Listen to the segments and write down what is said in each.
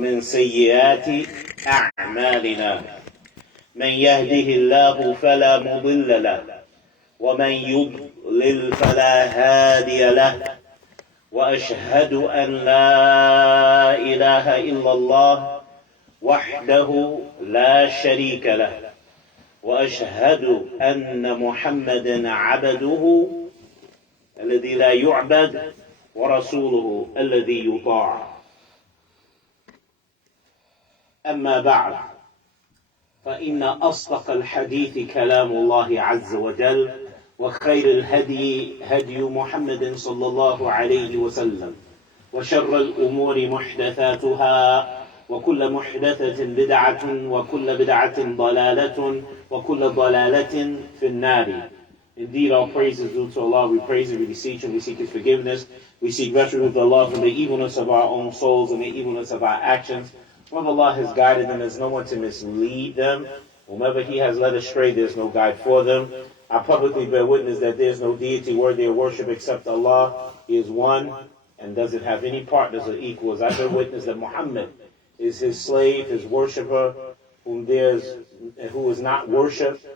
ومن سيئات أعمالنا من يهده الله فلا مضل له ومن يضلل فلا هادي له وأشهد أن لا إله إلا الله وحده لا شريك له وأشهد أن محمدا عبده الذي لا يعبد ورسوله الذي يطاع. أما بعد، فإن أصدق الحديث كلام الله عز وجل، وخير الهدي هدي محمد صلى الله عليه وسلم، وشر الأمور محدثاتها، وكل محدثة بدعة، وكل بدعة ضلالة، وكل ضلالة في النار. Indeed, all praise is due to Allah. We praise Him, we beseech Him, we seek His forgiveness. We seek refuge with Allah from the evilness of our own souls and the evilness of our actions. Whomever Allah has guided them, there's no one to mislead them. Whomever He has led astray, there's no guide for them. I publicly bear witness that there's no deity worthy of worship except Allah. He is one and doesn't have any partners or equals. I bear witness that Muhammad is His slave, His worshipper, who is not worshipped,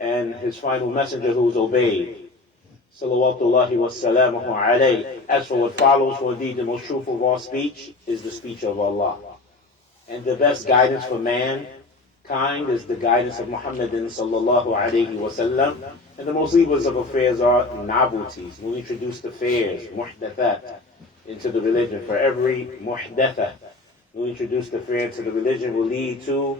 and His final messenger who is obeyed. Salawatullahi wa salamuhu alayhi. As for what follows, for indeed the most truthful of all speech is the speech of Allah. And the best guidance for mankind is the guidance of Muhammadin sallallahu alayhi wa sallam. And the most evils of affairs are novelties. We'll introduce the affairs, muhdathat, into the religion. For every muhdatha, we'll introduce the affair into the religion will lead to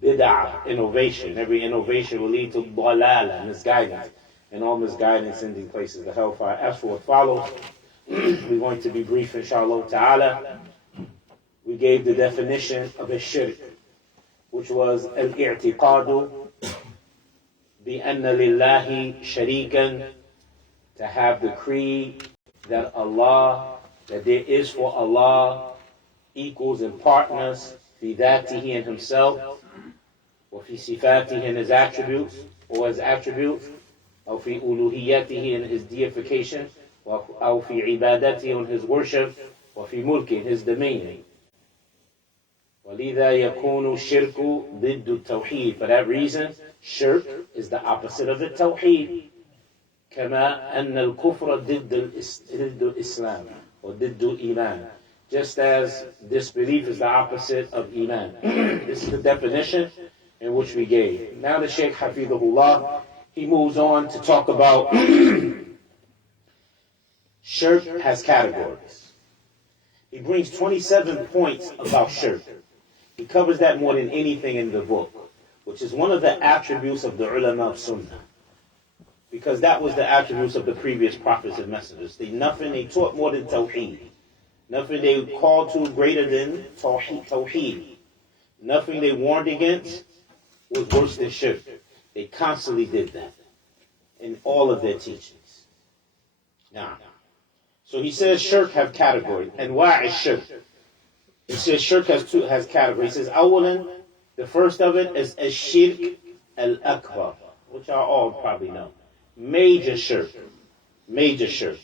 bid'ah, innovation. Every innovation will lead to dalala, misguidance. And all misguidance ending places the hellfire. As for what follows, we're going to be brief, inshallah ta'ala. We gave the definition of a shirk, which was al-i'tiqadu bi anna lillahi sharikan, to have the creed that there is for Allah equals and partners, fi dhatihi in Himself, or fi sifatihi in His attributes, or His attributes, or fi uluhiyatihi in His deification, or fi ibadatihi in His worship, or fi mulki in His dominion. وَلِذَا يَكُونُ الشِّرْكُ ضِدُّ التَّوْحِيدِ. For that reason, shirk is the opposite of the tawheed. كَمَا أَنَّ الْكُفْرَ ضِدُّ Islam, or ضِدُّ iman. Just as disbelief is the opposite of iman. This is the definition in which we gave. Now the Shaykh Hafidhullah, he moves on to talk about shirk has categories. He brings 27 points about shirk. He covers that more than anything in the book, which is one of the attributes of the ulama of sunnah. Because that was the attributes of the previous prophets and messengers. They taught more than tawheed. Nothing they called to greater than tawheed. Nothing they warned against was worse than shirk. They constantly did that in all of their teachings. Now, so he says shirk have categories. And why is shirk? He says shirk has categories. He says, awalan, the first of it is ash-shirk al-akbar, which y'all all probably know. Major shirk. Major shirk.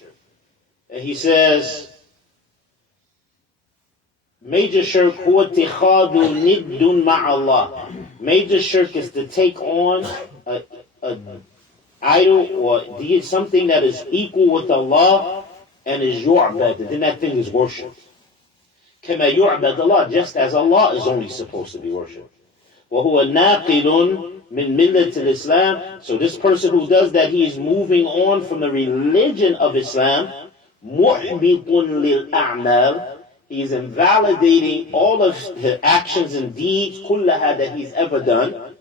And he says, major shirk huwa ittikhadu niddun ma'allah. Major shirk is to take on an idol or something that is equal with Allah and is yu'bad, then that thing is worshipped. Kama yu'bad Allah, just as Allah is only supposed to be worshipped. وَهُوَ نَاقِلٌ مِنْ مِلَّةِ الْإِسْلَامِ. So this person who does that, he is moving on from the religion of Islam. مُحْبِطٌ لِلْأَعْمَالِ. He is invalidating all of his actions and deeds, كُلَّهَا, that he's ever done.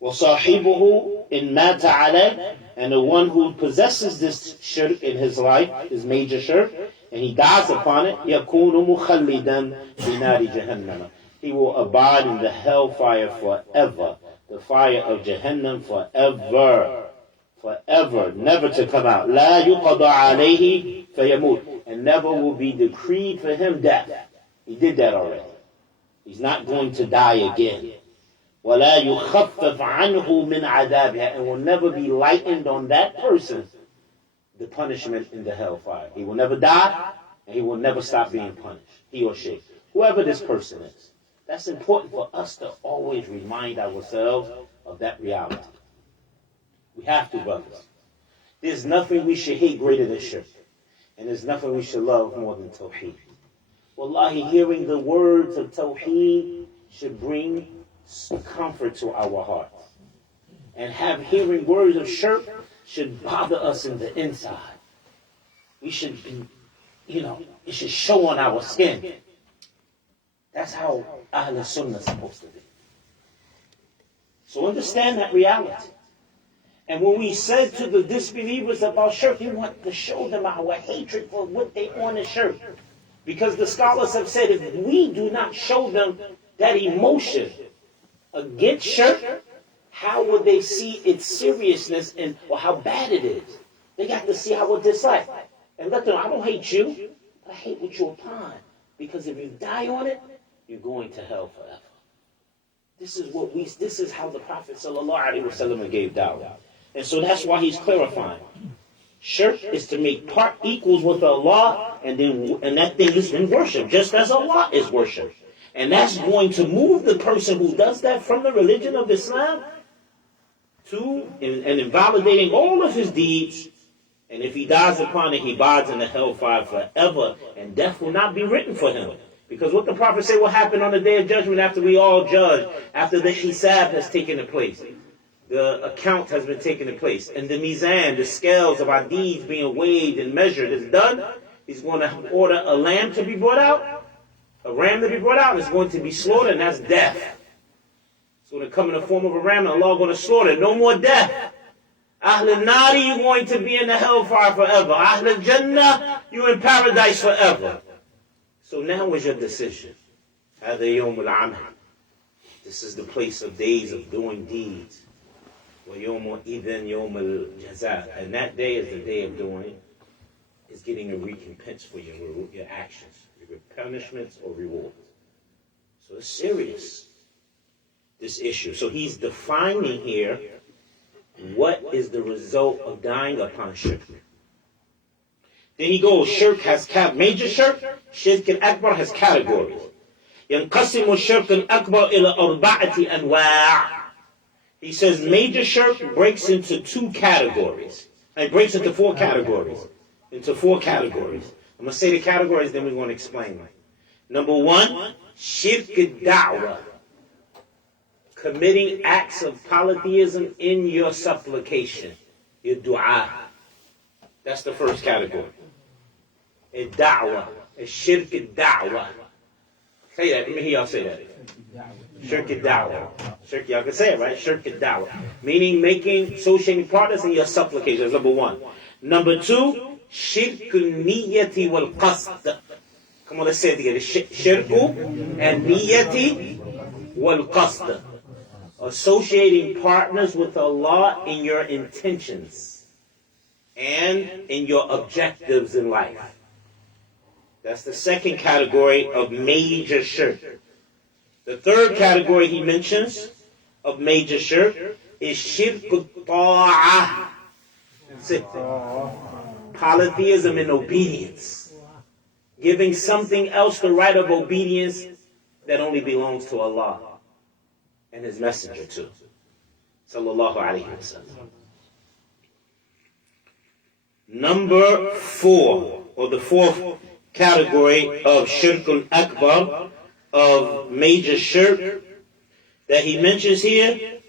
وَصَاحِبُهُ إِن مَاتَ عَلَيْهِ. And the one who possesses this shirk in his life, his major shirk, and he dies upon it, يَكُونُ مُخَلِّدًا بِنَارِ جَهَنَّمَ. He will abide in the hellfire forever. The fire of Jahannam forever. Forever. Never to come out. لَا يُقَضَى عَلَيْهِ فَيَمُوتُ. And never will be decreed for him death. He did that already. He's not going to die again. وَلَا يُخَفَّفْ عَنْهُ مِنْ عَذَابِهَا. And will never be lightened on that person the punishment in the hellfire. He will never die, and he will never stop being punished. He or she. whoever this person is. That's important for us to always remind ourselves of that reality. We have to, brothers. There's nothing we should hate greater than shirk. And there's nothing we should love more than Tawheed. Wallahi, hearing the words of Tawheed should bring comfort to our hearts. And hearing words of shirk should bother us in the inside. We should be, it should show on our skin. That's how Ahl Sunnah is supposed to be. So understand that reality. And when we said to the disbelievers about shirk, we want to show them our hatred for what they want to shirk. Because the scholars have said if we do not show them that emotion against shirk, how would they see its seriousness or how bad it is? They got to see our dislike. And let them know, I don't hate you, but I hate what you're upon. Because if you die on it, you're going to hell forever. This is how the Prophet ﷺ gave dawah. And so that's why he's clarifying. Shirk is to make part equals with Allah, and that thing is in worship, just as Allah is worship. And that's going to move the person who does that from the religion of Islam to and invalidating all of his deeds. And if he dies upon it, he abides in the hellfire forever, and death will not be written for him. Because what the Prophet said will happen on the Day of Judgment after we all judge, after the hisab has taken place. The account has been taken place. And the mizan, the scales of our deeds being weighed and measured is done. He's going to order a lamb to be brought out. A ram to be brought out is going to be slaughtered, and that's death. It's going to come in the form of a ram, and Allah is going to slaughter. No more death. Ahl Nari, you're going to be in the hellfire forever. Ahl Jannah, you're in paradise forever. So now is your decision. Hada yawm al-amal. This is the place of days of doing deeds. And that day is the day of is getting a recompense for your actions, your punishments or rewards. So it's serious, this issue. So he's defining here what is the result of dying upon shirk. Then he goes, shirk has major shirk al-akbar has categories. ينقسم الشرك الأكبر إلى أربعة أنواع. He says major shirk breaks into two categories. It breaks into four categories. I'm going to say the categories, then we're going to explain them. Number one, shirk da'wah. Committing acts of polytheism in your supplication, your dua. That's the first category. A da'wah, a shirk da'wah. Say that, let me hear y'all say that. Shirk da'wah. Shirk, y'all can say it, right? Shirk da'wah. Meaning associating partners in your supplication. That's number one. Number two, shirk niyyati wal qasd. Come on, let's say it together. Shirku and niyyati wal qasd. Associating partners with Allah in your intentions and in your objectives in life. That's the second category of major shirk. The third category he mentions of major shirk is shirk ta'ah. Polytheism and obedience. Giving something else the right of obedience that only belongs to Allah and His Messenger too. Sallallahu alayhi wa sallam. Number 4, or the fourth category of shirk al-akbar, of major shirk that he mentions here,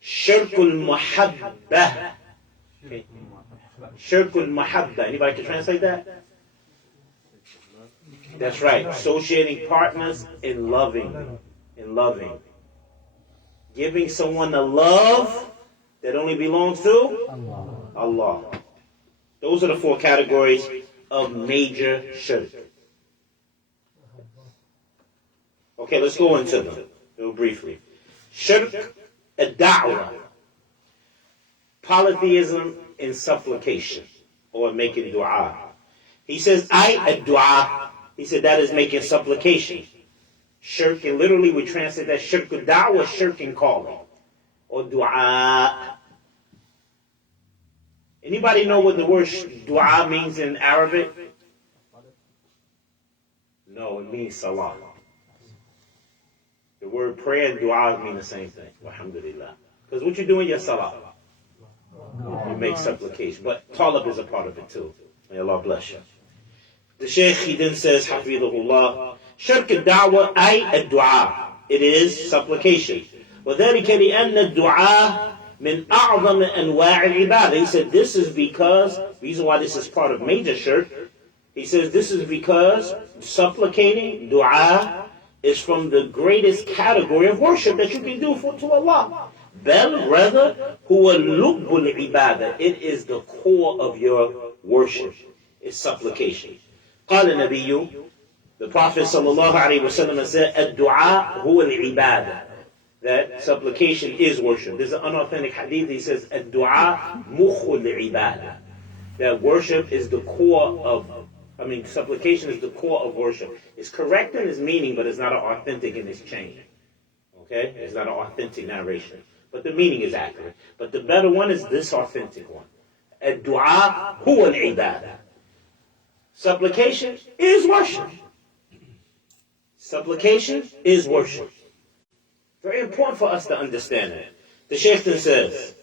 shirk al-muhabba. Shirk al-muhabba. Anybody can translate that? That's right. Associating partners in loving. Giving someone the love that only belongs to Allah. Those are the four categories of major shirk. Okay, let's go into them real briefly. Shirk ad-da'wah. Polytheism in supplication or making dua. He says, ad-dua. He said that is making supplication. Shirk, and literally we translate that shirk ad-da'wah, shirk in calling. Or dua. Anybody know what the word dua means in Arabic? No, it means salah. The word prayer and dua mean the same thing. Alhamdulillah. Because what you do in your salah, you make supplication. But talab is a part of it too. May Allah bless you. The Shaykh, he then says, Hafidhullah, Shirk al-da'wah ay ad-du'a. It is supplication. وَذَلِكَ لِأَنَّ الدُّعَاء مِنْ أَعْظَمِ أَنْوَاعِ الْعِبَادَةِ. He said this is because, reason why this is part of major shirk, he says this is because supplicating, dua, is from the greatest category of worship that you can do to Allah. Bel, rather, huwa lubbul ibadah. It is the core of your worship. It's supplication. قال النبي, the Prophet sallallahu alaihi wasallam said, "Ad-du'a huwa al-ibadah." That supplication is worship. There's an unauthentic hadith. He says, "Ad-du'a mukhul al-ibadah." That worship is the core of. Supplication is the core of worship. It's correct in its meaning, but it's not authentic in its chain. Okay? It's not an authentic narration. But the meaning is accurate. But the better one is this authentic one. Ad-du'a huwa al-ibadah. Supplication is worship. Supplication is worship. Very important for us to understand that. The Shaykh then says,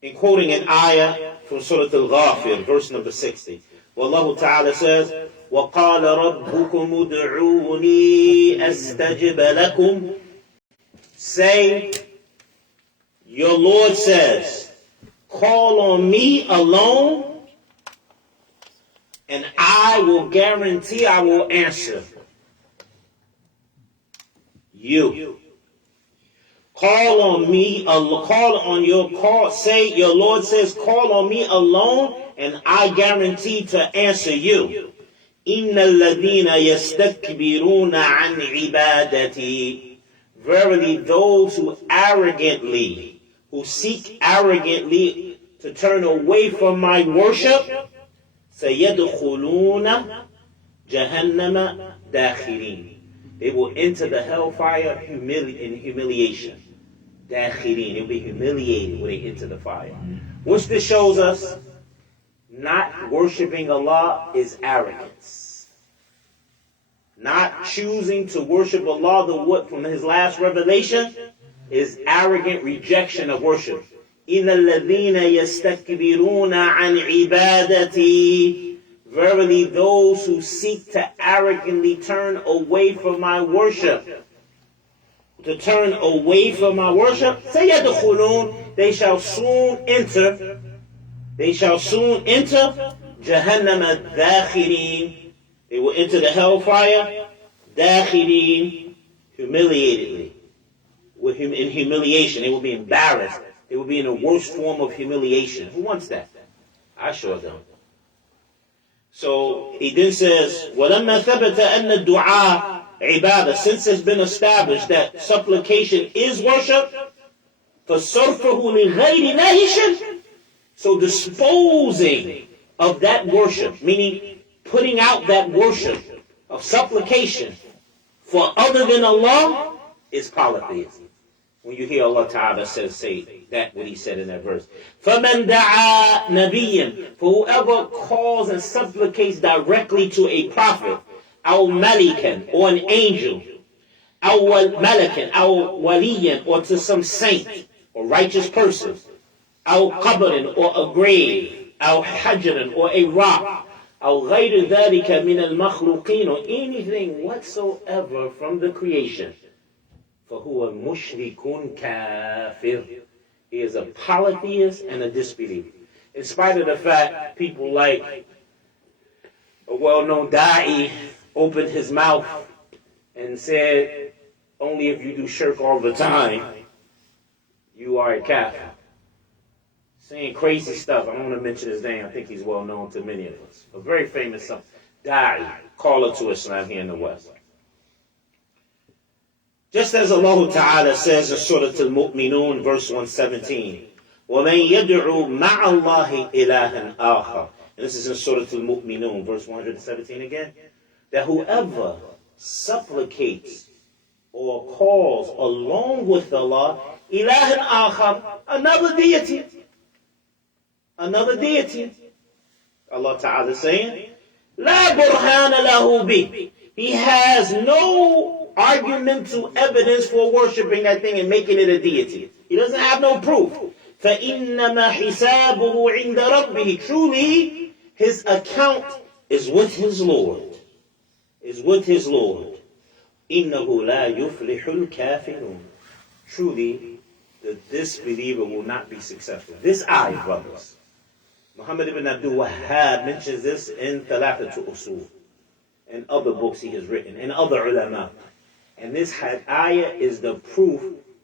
in quoting an ayah from Surah Al-Ghafir, verse number 60, Wallahu Ta'ala says, وَقَالَ رَبُّكُمُ ادْعُونِي أَسْتَجِبَ لَكُمْ. Say, your Lord says, call on me alone, and I will guarantee I will answer you. Call on me, say your Lord says, call on me alone, and I guarantee to answer you. إِنَّ الَّذِينَ يَسْتَكْبِرُونَ عَنْ عِبَادَتِي. Verily, those who seek arrogantly to turn away from my worship, سَيَدْخُلُونَ جَهَنَّمَ دَاخِرِينَ. They will enter the hellfire in humiliation. Dakhirin. They'll be humiliated when they enter the fire. Which this shows us, not worshiping Allah is arrogance. Not choosing to worship Allah from His last revelation is arrogant rejection of worship. إِنَّ الَّذِينَ يَسْتَكْبِرُونَ عَنْ عِبَادَتِي. Verily, those who seek to arrogantly turn away from my worship, سَيَدْخُلُونَ. They shall soon enter Jahannam dakhirin. They will enter the hellfire, dakhirin, humiliatedly, in humiliation. They will be embarrassed. They will be in the worst form of humiliation. Who wants that? I sure don't. So he then says, وَلَمَّا ثَبَتَ أَنَّ الدُّعَاء عِبَادَةً. Since it's been established that supplication is worship, فَصَرْفَهُ لِغَيْرِ اللَّهِ شِرْكٌ. So disposing of that worship, meaning putting out that worship of supplication for other than Allah, is polytheism. When you hear Allah Ta'ala say that, what He said in that verse. فَمَنْ دَعَا نَبِيًّا. For whoever calls and supplicates directly to a prophet, أو مَلِكًا, or an angel, أو مَلَكًا, أو وَلِيًّا, or to some saint or righteous person, أو قبر, or a grave, أو حجر, or a rock, أو غير ذلك من المخلوقين, or anything whatsoever from the creation. فَهُوَ مُشْرِكٌ كَافِرٌ. He is a polytheist and a disbeliever. In spite of the fact people like a well-known da'i opened his mouth and said, only if you do shirk all the time, you are a kafir. Saying crazy stuff. I don't want to mention his name. I think he's well known to many of us. A very famous da'i, caller to Islam here in the West. Just as Allah Ta'ala says in Surah Al-Mu'minun, verse 117, وَمَنْ يَدْعُوا مَعَ اللَّهِ إِلَهًا آخَرَ. And this is in Surah Al-Mu'minun, verse 117 again. That whoever supplicates or calls along with Allah, إِلَهًا آخَرَ, another deity. Allah Ta'ala saying, لا برهان له به. He has no argumental evidence for worshiping that thing and making it a deity. He doesn't have no proof. فإنما حسابه عند ربه. Truly, his account is with his Lord. Is with his Lord. إنه لا يفلح الكافرون. Truly, the disbeliever will not be successful. This ayah, brothers. Muhammad ibn Abdul Wahhab mentions this in Thalathatul Usul, and other books he has written, and other ulama. And this ayah is the proof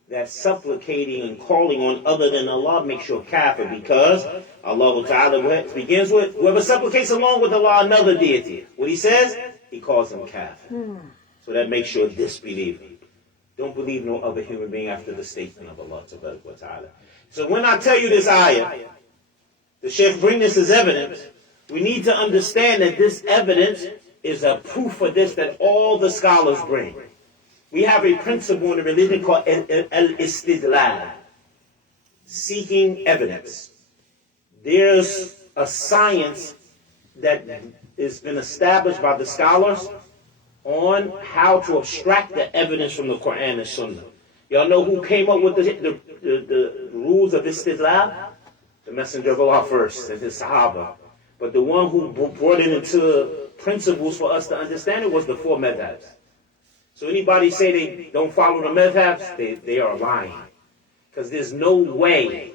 that supplicating and calling on other than Allah makes you a kafir, because Allah Ta'ala begins with, whoever supplicates along with Allah another deity, what he says, he calls him kafir. So that makes you a disbeliever. Don't believe no other human being after the statement of Allah Ta'ala. So when I tell you this ayah, the Shaykh bring this as evidence, we need to understand that this evidence is a proof for this that all the scholars bring. We have a principle in the religion called al-istidlal, seeking evidence. There's a science that has been established by the scholars on how to abstract the evidence from the Quran and Sunnah. Y'all know who came up with the rules of istidlal? The Messenger of Allah first and his Sahaba. But the one who brought it into principles for us to understand it was the four madhabs. So anybody say they don't follow the madhabs, they are lying. Because there's no way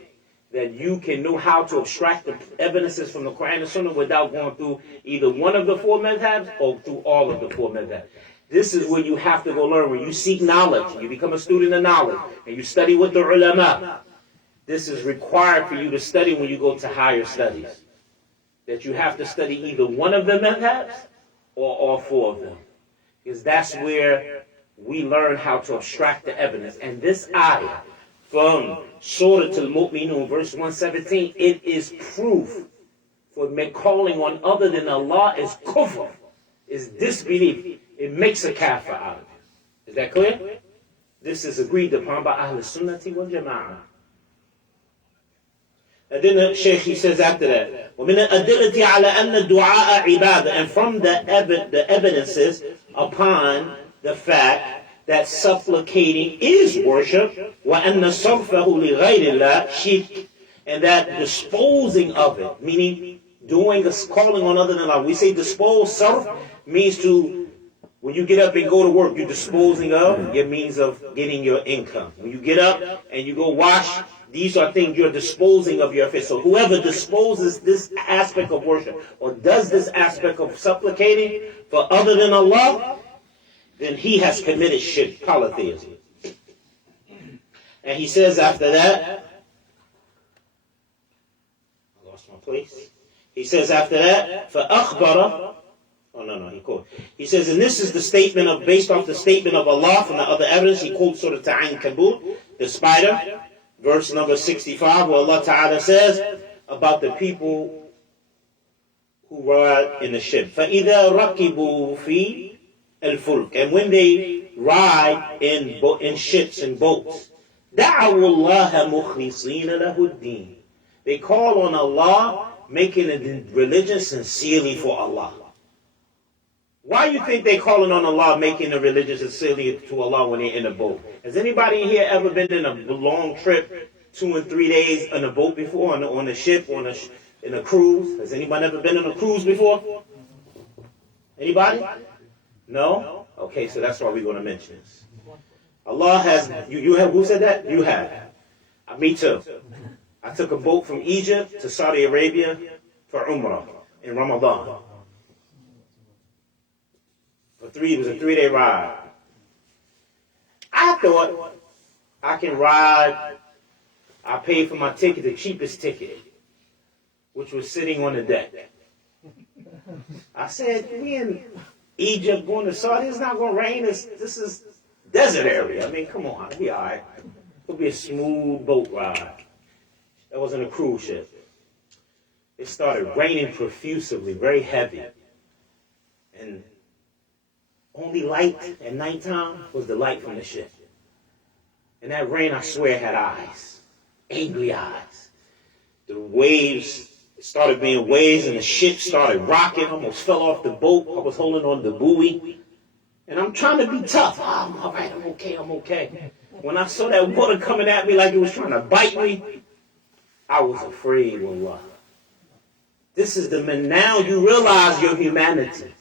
that you can know how to abstract the evidences from the Quran and Sunnah without going through either one of the four madhabs or through all of the four madhabs. This is where you have to go learn. When you seek knowledge, you become a student of knowledge, and you study with the ulama. This is required for you to study when you go to higher studies. That you have to study either one of the madhabs or all four of them. Because that's where we learn how to abstract the evidence. And this ayah from Surah Al-Mu'minun, verse 117, it is proof for calling on other than Allah is kufr, is disbelief. It makes a kafir out of it. Is that clear? This is agreed upon by Ahl Sunnati wal Jama'ah. And then the Shaykh, he says after that, وَمِنَ الْأَدِلَّةِ عَلَى أَنَّ الدُّعَاءَ عِبَادَةً. And from the evidences upon the fact that supplicating is worship, وَأَنَّ صَرْفَهُ لِغَيْرِ اللَّهِ شِرْكٌ. And that disposing of it, meaning doing a calling on other than Allah. We say dispose, sarf, means to, when you get up and go to work, you're disposing of your means of getting your income. When you get up and you go wash, these are things you're disposing of your affairs. So whoever disposes this aspect of worship or does this aspect of supplicating for other than Allah, then he has committed shirk, polytheism. And he says after that, I lost my place. He says after that, فَأَخْبَرَ. Oh, no, he quotes. He says, and this is the statement of, based off the statement of Allah from the other evidence. He quotes Surah Al-Ankabut, the spider, verse number 65, where Allah Ta'ala says about the people who ride in the ship. فَإِذَا رَكِبُوا فِي الْفُلْكِ. And when they ride in ships and boats, دَعَوُوا اللَّهَ مُخْلِصِينَ لَهُ الدِّينَ. They call on Allah, making the religion sincerely for Allah. Why do you think they calling on Allah, making the religion sincerely to Allah when they're in a boat? Has anybody in here ever been in a long trip, 2 and 3 days on a boat before, on a ship, in a cruise? Has anybody ever been on a cruise before? Anybody? No? Okay, so that's why we're going to mention this. Allah has, you have, who said that? You have. Me too. I took a boat from Egypt to Saudi Arabia for Umrah in Ramadan. It was a 3-day ride. I thought I can ride. I paid for my ticket, the cheapest ticket, which was sitting on the deck. I said, we in Egypt going to Saudi, it's not going to rain. This is desert area. I mean, come on, it'll be all right. It'll be a smooth boat ride. That wasn't a cruise ship. It started raining profusely, very heavy. And only light at nighttime was the light from the ship. And that rain, I swear, had eyes. Angry eyes. The waves It started being waves and the ship started rocking, almost fell off the boat. I was holding on the buoy. And I'm trying to be tough. Oh, I'm all right, I'm okay. When I saw that water coming at me like it was trying to bite me, I was afraid, wallah. This is the man. Now you realize your humanity.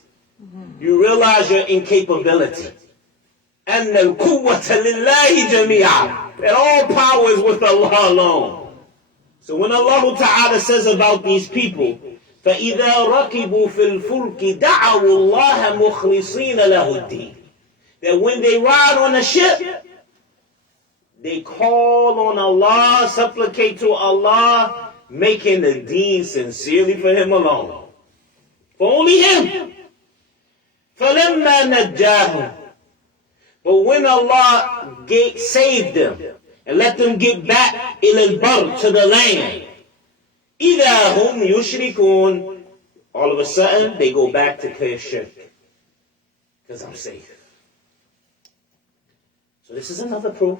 You realize your incapability. And the quwwata lillahi jami'ah. That all power is with Allah alone. So when Allah Ta'ala says about these people, فَإِذَا رَكِبُوا فِي الْفُلْكِ دَعَوُوا اللَّهَ مُخْلِصِينَ لَهُ الدِّينَ. That when they ride on a ship, they call on Allah, supplicate to Allah, making the deen sincerely for Him alone. For only Him. فَلَمَّا نَجَّاهُمْ. But when Allah saved them and let them get back إِلَى الْبَرِّ, to the land, إِذَا هُمْ يُشْرِكُونَ. All of a sudden, they go back to clear shirk. Because I'm safe. So this is another proof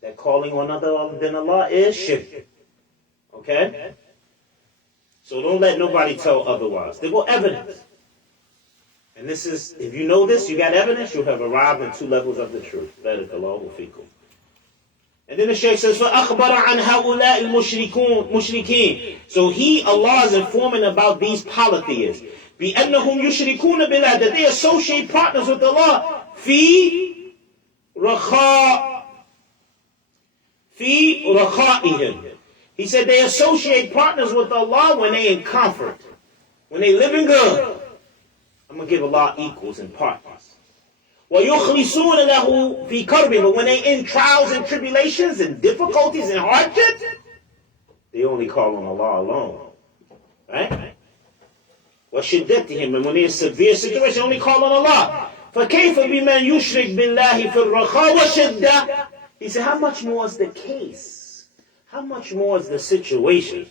that calling on other than Allah is shirk. Okay? So don't let nobody tell otherwise. There go evidence. And this is, if you know this, you got evidence, you have arrived in 2 levels of the truth. Barakallahu fikum. And then the Shaykh says, فَأَخْبَرَ عَنْ هَؤُلَاءِ الْمُشْرِكِينَ. So Allah is informing about these polytheists. بِأَنَّهُمْ يُشْرِكُونَ بِاللَّهِ. That they associate partners with Allah. فِي رَخَائِهِمْ. He said they associate partners with Allah when they in comfort. When they living good. I'm going to give Allah equals and partners. وَيُخْلِصُونَ لَهُ فِي كَرْبٍ. But when they in trials and tribulations and difficulties and hardships, they only call on Allah alone. Right? وَشِدَّتِهِمْ. And when they're in severe situations, they only call on Allah. فَكَيْفَ بِمَنْ يُشْرِكْ بِاللَّهِ فِي الرَّخَاءِ وَشِدَّةِ. He said, how much more is the case? How much more is the situation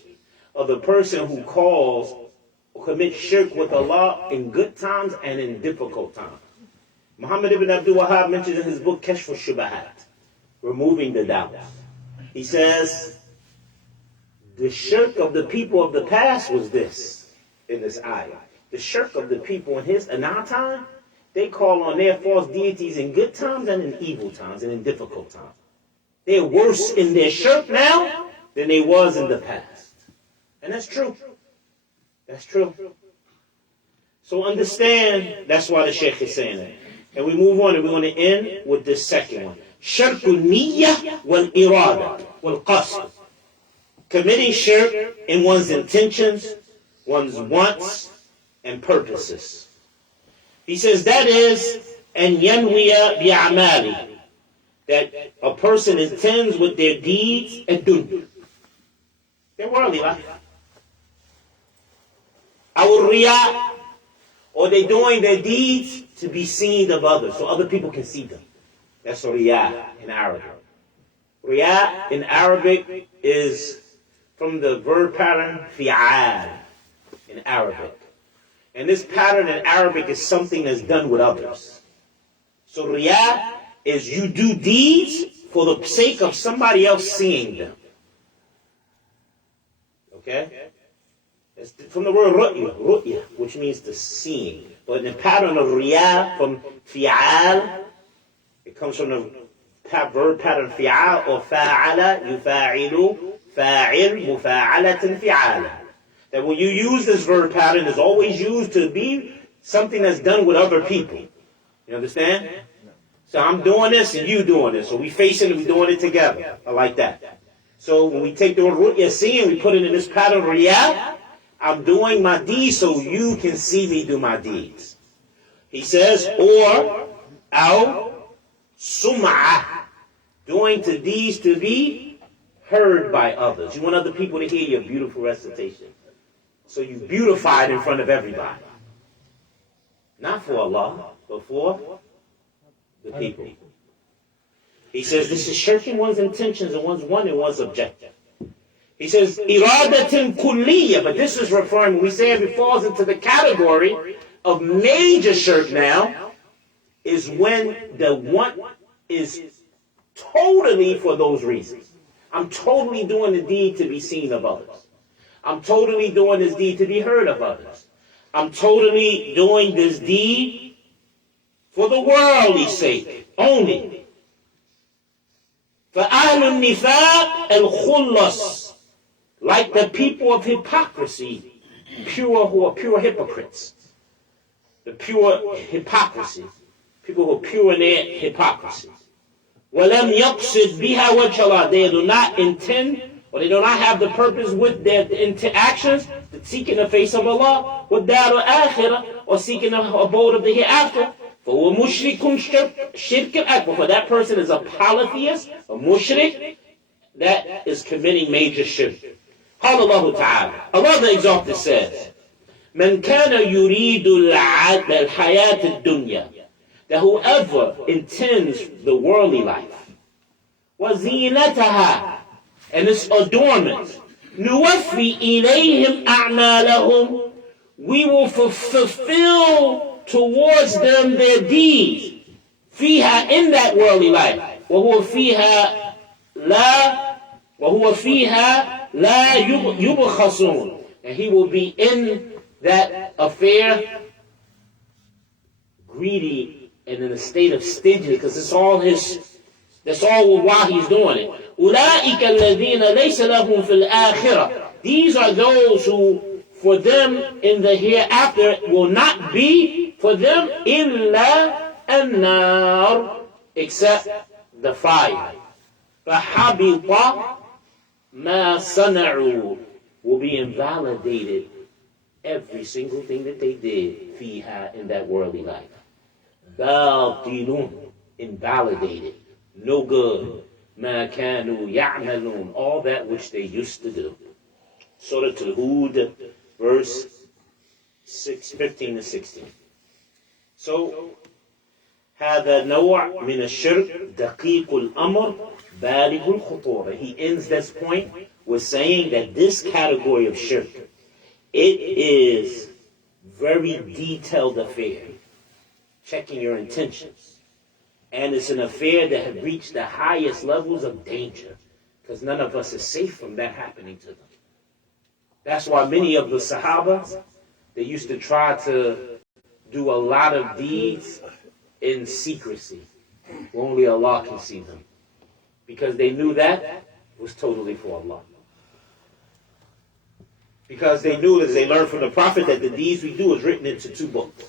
of the person who calls or commits shirk with Allah in good times and in difficult times? Muhammad ibn Abdul Wahhab mentions in his book Kashf al-Shubahat, removing the doubts. He says, the shirk of the people of the past was this, in this ayah. The shirk of the people in our time, they call on their false deities in good times and in evil times and in difficult times. They're worse in their shirk now than they was in the past. And that's true. That's true. So understand, that's why the Shaykh is saying that. And we move on and we're going to end with this second one. Shirk al-niyyah wal-irada wal-qasd. Committing shirk in one's intentions, one's wants, and purposes. He says that is an yanwiya bi'amali. That a person intends with their deeds and dunya. Their worldly life. Our riyah, or they're doing their deeds to be seen of others, so other people can see them. That's riyah in Arabic. Riyah in Arabic is from the verb pattern fi'al in Arabic. And this pattern in Arabic is something that's done with others. So riyah is you do deeds for the sake of somebody else seeing them. Okay? It's from the word ru'ya, which means the seeing. But the pattern of riyah from fi'al, it comes from the verb pattern fi'al or fa'ala, yufa'ilu, fa'il, mufa'alatin fi'ala. That when you use this verb pattern, it's always used to be something that's done with other people. You understand? So I'm doing this and you doing this. So we facing and we doing it together. I like that. So when we take the word ru'ya, seeing, we put it in this pattern of riyah. I'm doing my deeds so you can see me do my deeds. He says, or, aw, sum'ah, doing the deeds to be heard by others. You want other people to hear your beautiful recitation. So you beautify it in front of everybody. Not for Allah, but for the people. He says this is shirking one's intentions and one's one and one's objective. He says, iradatin kulliyah, but this is referring, when we say it falls into the category of major shirk now, is when the one is totally for those reasons. I'm totally doing the deed to be seen of others. I'm totally doing this deed to be heard of others. I'm totally doing this deed for the worldly sake only. فَأَهْلُ النِّفَاقِ الْخُلَّصِ, like the people of hypocrisy, who are pure hypocrites. The pure hypocrisy. People who are pure in their hypocrisy. وَلَمْ يَقْصِدْ بِهَا وَجْهَ اللَّهِ, they do not intend, or they do not have the purpose with their interactions, seeking the face of Allah, وَالدَّارُ الْآخِرَةِ, or seeking the abode of the hereafter. فَهُوَ مُشْرِكٌ شِرْكٌ أَكْبَرٌ, for that person is a polytheist, a mushrik, that is committing major shirk. قال الله تعالى, Allah the Exalted says, مَنْ كَانَ يُرِيدُ الْحَيَاةِ الدُّنْيَا, that whoever intends the worldly life, وَزِينَتَهَا, and its adornment, نُوَفِّي إِلَيْهِمْ أَعْمَالَهُمْ, we will fulfill towards them their deeds, فِيهَا, in that worldly life, وَهُوَ فِيهَا لَا يُبْخَسُونَ, and he will be in that affair greedy and in a state of stingy, because that's all why he's doing it. أُولَٰئِكَ الَّذِينَ لَيْسَ لَهُمْ فِي الْآخِرَةِ, these are those who, for them in the hereafter, will not be for them إِلَّا النَّارِ, except the fire. فَحَبِطَ مَا صَنَعُوا, will be invalidated every single thing that they did, فِيهَا, in that worldly life. باطلون, invalidated, no good. ما كانوا يعملون, all that which they used to do. Surah At-Tawheed, verse 15 to 16. So, هذا نوع من الشرك دقيق الأمر بالغ الخطورة. He ends this point with saying that this category of shirk, it is very detailed affair, checking your intentions. And it's an affair that has reached the highest levels of danger, because none of us is safe from that happening to them. That's why many of the Sahaba, they used to try to do a lot of deeds in secrecy, where only Allah can see them, because they knew that was totally for Allah. Because they knew, as they learned from the Prophet, that the deeds we do is written into two books.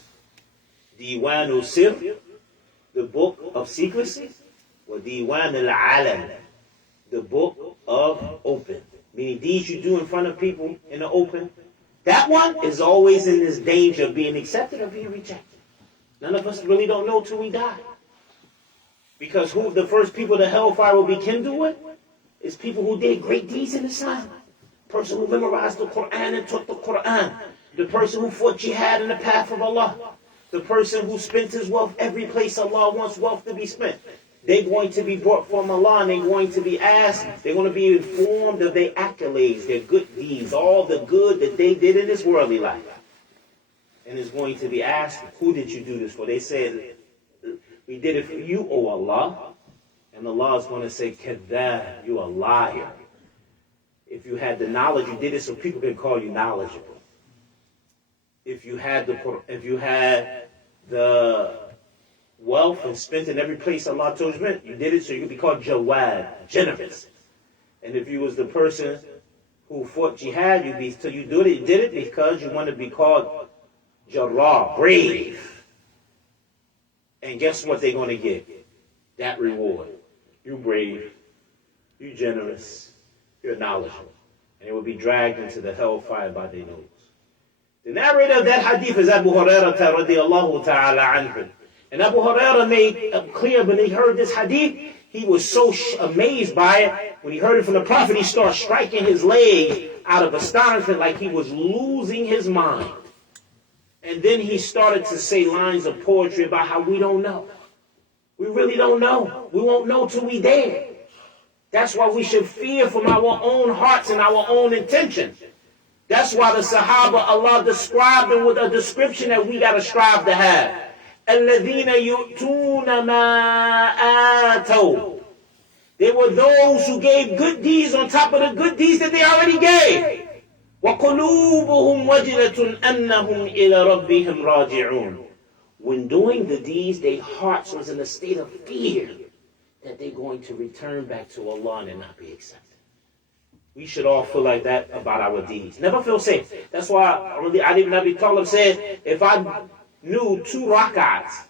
Diwan al-Sir, the book of secrecy, or Diwan al-Alam, the book of open. Meaning deeds you do in front of people in the open, that one is always in this danger of being accepted or being rejected. None of us really don't know till we die. Because who the first people the hellfire will be kindled with is people who did great deeds in Islam. The person who memorized the Quran and taught the Quran. The person who fought jihad in the path of Allah. The person who spent his wealth every place Allah wants wealth to be spent. They're going to be brought from Allah, and they're going to be asked, they're going to be informed of their accolades, their good deeds, all the good that they did in this worldly life. And it's going to be asked, who did you do this for? They said, we did it for you, O Allah. And Allah is going to say, Kadhab, you a liar. If you had the knowledge, you did it so people can call you knowledgeable. If you had the wealth and spent in every place Allah told you, you did it so you could be called Jawad, generous. And if you was the person who fought jihad, you did it because you want to be called Jarrah, brave. And guess what they're going to get? That reward. You brave, you generous, you're knowledgeable. And it will be dragged into the hellfire by their nose. The narrator of that hadith is Abu Hurairah radiallahu ta'ala anhu. And Abu Hurairah made clear when he heard this hadith, he was so amazed by it. When he heard it from the Prophet, he started striking his leg out of astonishment like he was losing his mind. And then he started to say lines of poetry about how we don't know. We really don't know. We won't know till we dead. That's why we should fear from our own hearts and our own intentions. That's why the Sahaba, Allah described them with a description that we got to strive to have. الَّذِينَ يُؤْتُونَ مَا آتَوْا. They were those who gave good deeds on top of the good deeds that they already gave. وَقُلُوبُهُمْ وَجِلَةٌ أَنَّهُمْ إِلَى رَبِّهِمْ رَاجِعُونَ. When doing the deeds, their hearts was in a state of fear that they're going to return back to Allah and not be accepted. We should all feel like that about our deeds. Never feel safe. That's why Ali ibn Abi Talib said, if I knew 2 rak'ats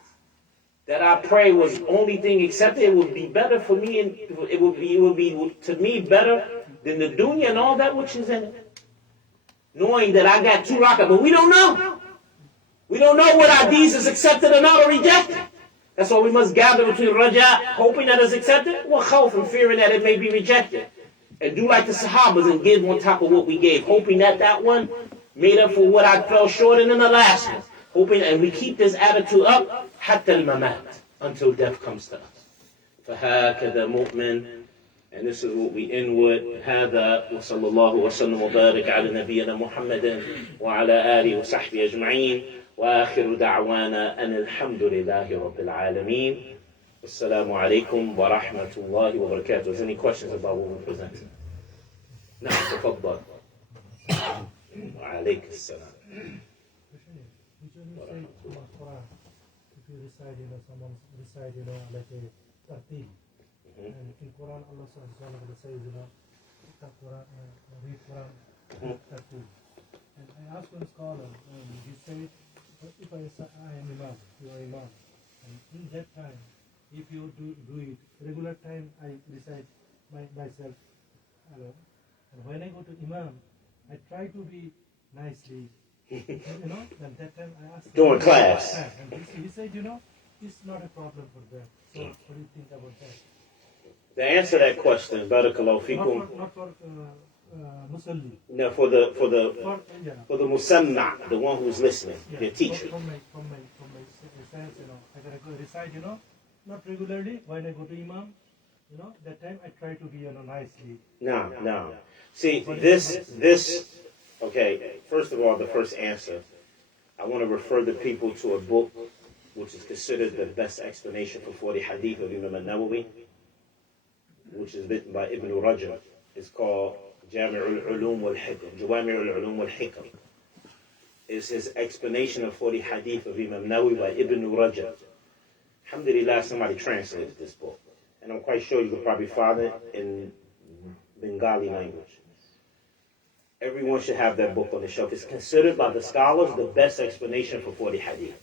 that I pray was the only thing accepted, it would be better for me, and it would be to me better than the dunya and all that which is in it. Knowing that I got 2 rak'ats, but we don't know. We don't know what our deeds is accepted or not or rejected. That's why we must gather between raja, hoping that it's accepted, or khawf, and fearing that it may be rejected. And do like the Sahabas and give on top of what we gave, hoping that that one made up for what I fell short in the last one. Hoping, and we keep this attitude up حتى الممات, until death comes to us. فهكذا مؤمن. And this is what we end with. هذا وصلى الله وسلم وبارك على نبينا محمد وعلى آله وصحبه أجمعين وآخر دعوانا أن الحمد لله رب العالمين. Assalamu alaikum wa rahmatullahi wa barakatuh. Is there any questions about what we presented? No, tafadhal. Wa alaikum assalam. If you recite, someone recite, like a At-Tawheed. And in Quran, Allah subhanahu wa ta'ala says, read Quran, At-Tawheed. And I asked one scholar, he said, if I am Imam, you are Imam, and in that time, if you do it regular time, I recite myself alone. And when I go to Imam, I try to be nicely, and that time I asked during class. And he said, it's not a problem for them. So what do you think about that? To answer that question, barakallahu fikum. Not for Musalli. No, for the musamma, the one who's listening, the teacher. From my sense, I gotta recite, not regularly. When I go to Imam, that time I try to be, nicely. No. See, this, okay, first of all, the first answer, I want to refer the people to a book which is considered the best explanation for 40 hadith of Imam al-Nawawi, which is written by Ibn Rajab. It's called Jami' al-Ulum wal-Hikam. It's his explanation of 40 hadith of Imam Nawawi by Ibn Rajab. Alhamdulillah, somebody translated this book. And I'm quite sure you could probably find it in Bengali language. Everyone should have that book on the shelf. It's considered by the scholars the best explanation for 40 hadith.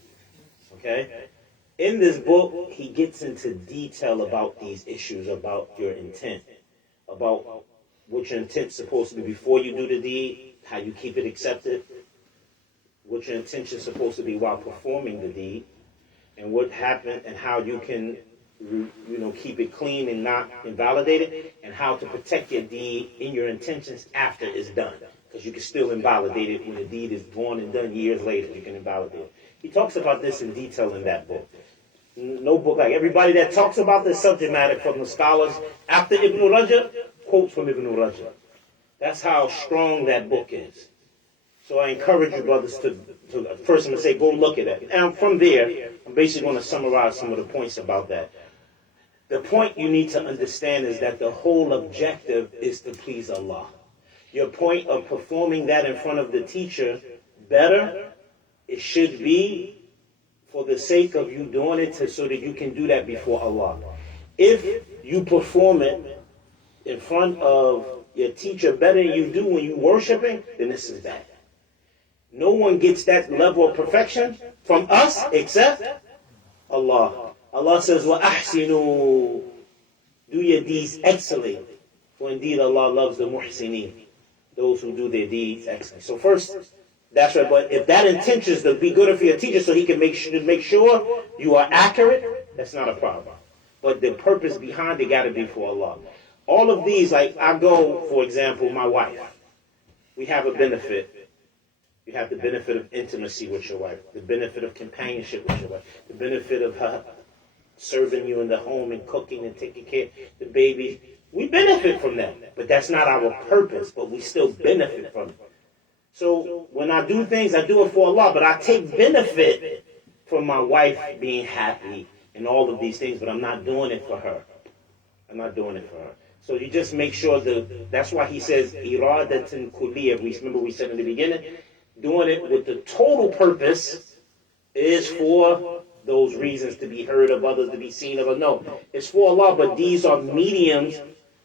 Okay? In this book, he gets into detail about these issues, about your intent, about what your intent's supposed to be before you do the deed, how you keep it accepted, what your intention's supposed to be while performing the deed, and what happened and how you can, keep it clean and not invalidate it, and how to protect your deed in your intentions after it's done. Because you can still invalidate it when the deed is born and done years later. You can invalidate it. He talks about this in detail in that book. No book like everybody that talks about this subject matter from the scholars after Ibn Rajab quotes from Ibn Rajab. That's how strong that book is. So I encourage you brothers to first I'm going to say go look at it. And from there, I'm basically going to summarize some of the points about that. The point you need to understand is that the whole objective is to please Allah. Your point of performing that in front of the teacher better, it should be for the sake of you doing it so that you can do that before Allah. If you perform it in front of your teacher better than you do when you're worshiping, then this is bad. No one gets that level of perfection from us except Allah. Allah says, وَأَحْسِنُوا, do your deeds excellently, for indeed Allah loves the muhsineen, those who do their deeds excellently. So first, that's right, but if that intention is to be good for your teacher so he can make sure you are accurate, that's not a problem. But the purpose behind it got to be for Allah. All of these, like I go, for example, my wife, we have a benefit. You have the benefit of intimacy with your wife, the benefit of companionship with your wife, the benefit of her serving you in the home and cooking and taking care of the baby. We benefit from that, but that's not our purpose, but we still benefit from it. So when I do things, I do it for Allah, but I take benefit from my wife being happy and all of these things, but I'm not doing it for her. I'm not doing it for her. So you just make sure that's why he says iradatan kulliyah. Remember we said in the beginning, doing it with the total purpose is for those reasons to be heard of others, to be seen of others. No, it's for Allah, but these are mediums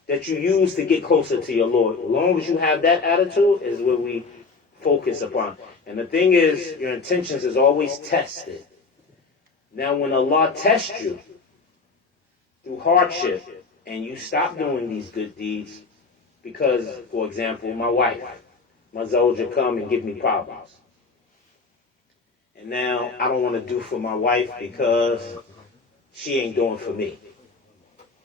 that you use to get closer to your Lord. As long as you have that attitude is what we focus upon. And the thing is, your intentions is always tested. Now when Allah tests you through hardship, and you stop doing these good deeds because, for example, my wife, my zawja come and give me problems. And now I don't want to do for my wife because she ain't doing for me.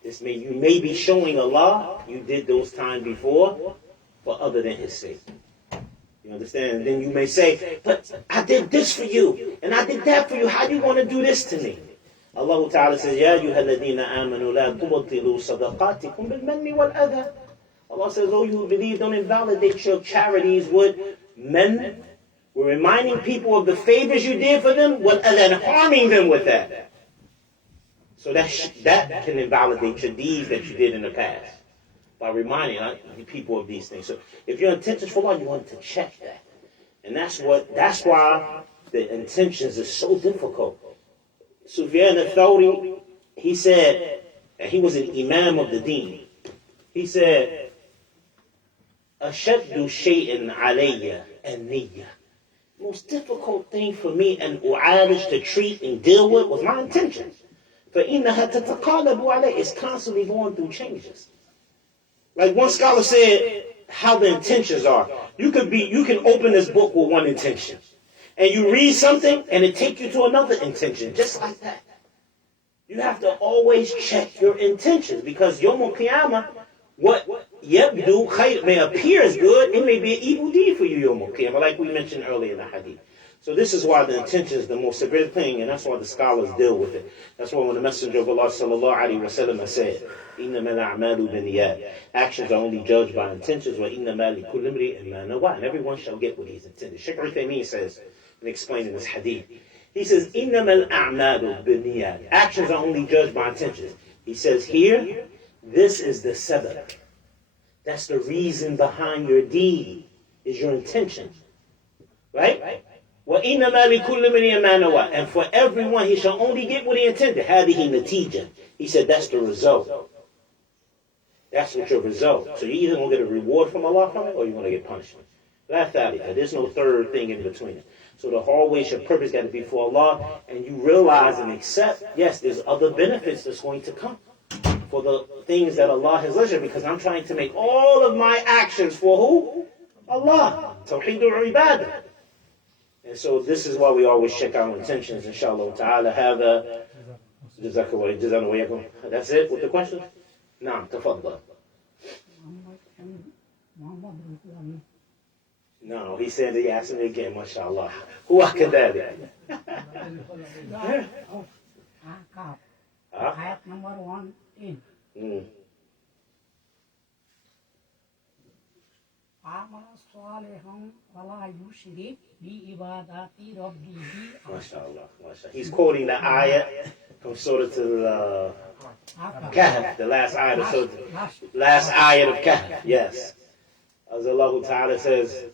You may be showing Allah you did those times before for other than His sake. You understand? And then you may say, but I did this for you, and I did that for you. How do you want to do this to me? Allah Ta'ala says, Ya ayyuhalladhina amanu la tubtilu sadaqatikum bil manni wal adha. Allah says, oh, you who believe, don't invalidate your charities with men. We're reminding people of the favors you did for them, and then harming them with that. So that can invalidate your deeds that you did in the past by reminding people of these things. So if your intentions for Allah, you want to check that, and that's why the intentions is so difficult. Sufyan al-Thawri, he said, and he was an imam of the deen. He said, "Ashaddu shay'in alayya an-niyya." Most difficult thing for me and u'alish to treat and deal with was my intentions. فَإِنَّهَا تَتَقَالَبُ عَلَيْهِ. It's constantly going through changes. Like one scholar said, how the intentions are. You can open this book with one intention, and you read something, and it takes you to another intention, just like that. You have to always check your intentions, because Yawm al-Qiyamah, what yabdu khayr may appear as good, it may be an evil deed for you Yawm al-Qiyamah, like we mentioned earlier in the hadith. So this is why the intention is the most severe thing, and that's why the scholars deal with it. That's why when the Messenger of Allah sallallahu alaihi wasallam said, إِنَّمَا الْأَعْمَالُ بِالنِّيَّاتِ. Actions are only judged by intentions. وَإِنَّمَا لِكُلِّ امْرِئٍ مَا نَوَىٰ. And everyone shall get what he's intended. Shaykh Uthaymeen says, and explaining this hadith, he says, إِنَّمَا الْأَعْمَالُ بِالنِّيَّاتِ. Actions are only judged by intentions. He says here, this is the sabab. That's the reason behind your deed, is your intention. Right? وَإِنَّمَا لِكُلِّ امْرِئٍ مَا نَوَىٰ. And for everyone, he shall only get what he intended. هَذِهِ نَتِيجَةٌ. He said, that's the result. That's what your result. So you're either going to get a reward from Allah from it, or you're going to get punishment. There's no third thing in between it. So the always your purpose got to be for Allah, and you realize and accept, yes, there's other benefits that's going to come for the things that Allah has leisure, because I'm trying to make all of my actions for who? Allah. Tawheed al-Ibadah. And so this is why we always check our intentions, inshallah ta'ala. Have a jazakallah. That's it with the question? Naam, tafaddal. No, he said he asked me again, mashallah. Huwa kadhalik. Ayat number 1. MashaAllah. He's quoting the ayat from Surah Al-Kahf, the last ayat of Surah, last ayat of Kahf. Yes. As Allah Ta'ala says,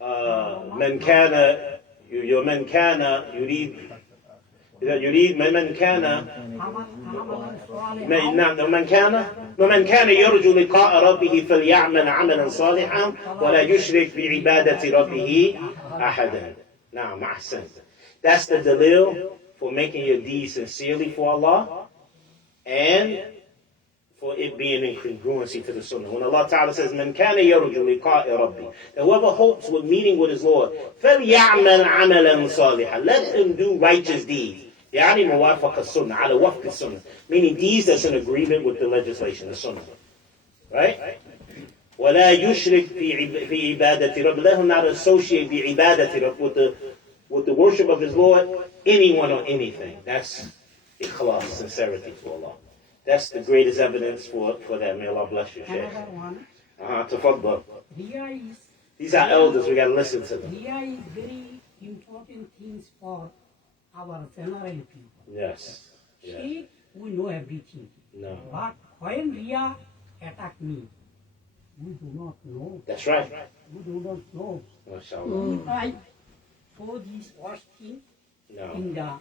من كان ومن كان يرجو لقاء ربه فليعمل عملا صالحا ولا يشرك بعبادة ربه أحدا. Now, أحسن. That's the dalil for making your deeds sincerely for Allah, and for it being in congruency to the Sunnah. When Allah Ta'ala says, مَنْ كَانَ يَرْجُ لِقَاءِ رَبِّهِ, that whoever hopes with meeting with his Lord, فَلْيَعْمَلْ عَمَلًا صَالِحًا, let him do righteous deeds. يعني موافق السنة, على وفق السنة, meaning deeds that's in agreement with the legislation, the Sunnah. Right? وَلَا يُشْرِكْ فِي عِبَادَةِ رَبِّهِ, let him not associate بعبادة رب, with the worship of his Lord, anyone or anything. That's ikhlas, sincerity to Allah. That's the greatest evidence for that. May Allah bless you, Shaykh. Tafaddal. These are elders, we got to listen to them. Riya is very important things for our general people. Yes. See, we know everything. No. But when Riya attack me. We do not know. That's right. We do not know. MashaAllah. If I throw this worst thing No, in the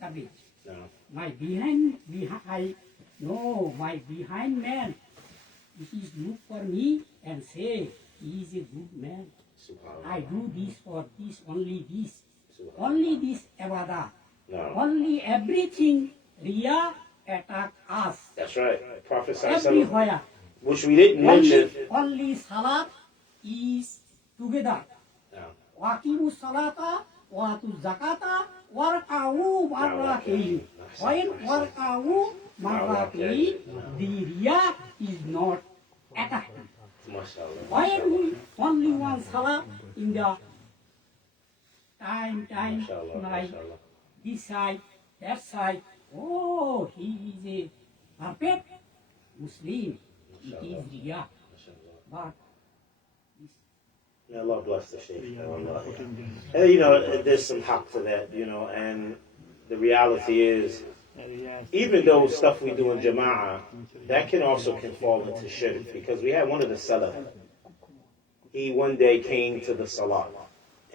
garbage, no. my behind man, it is look for me and say he is a good man. I do this for this, only this ibadah. No. Only everything Riya attack us. That's right. Prophet Sallallahu Everywhere. which we didn't mention. Only salat is together. No. Waqimu salata, watu zakata, warka'u marratain. When warka'u marratain, the Riya is not attacked. MashaAllah. When we only one salat in the time, MashaAllah. night, MashaAllah. this side, that side, oh, he is a perfect Muslim. It is Riya. But May Allah bless the Shaykh. And you know, there's some haq to that, you know, and the reality is, even though stuff we do in Jama'ah, that can fall into shirk, because we had one of the Salaf. He one day came to the Salah,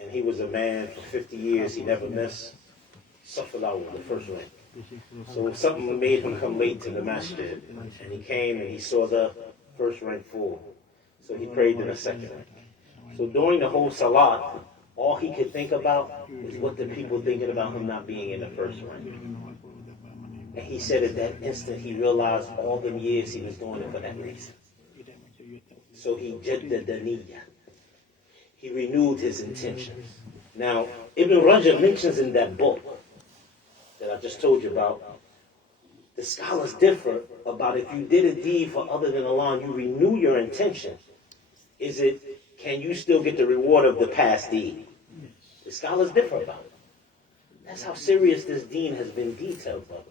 and he was a man for 50 years, he never missed Safalaw, the first rank. So something made him come late to the masjid, and he came and he saw the first rank full. So he prayed in the second rank. So during the whole Salat, all he could think about is what the people thinking about him not being in the first rank. And he said at that instant he realized all them years he was doing it for that reason. So he jaddada the niyyah. He renewed his intentions. Now, Ibn Rajab mentions in that book that I just told you about, the scholars differ about if you did a deed for other than Allah and you renew your intention, can you still get the reward of the past deed? The scholars differ about it. That's how serious this deen has been detailed, brothers.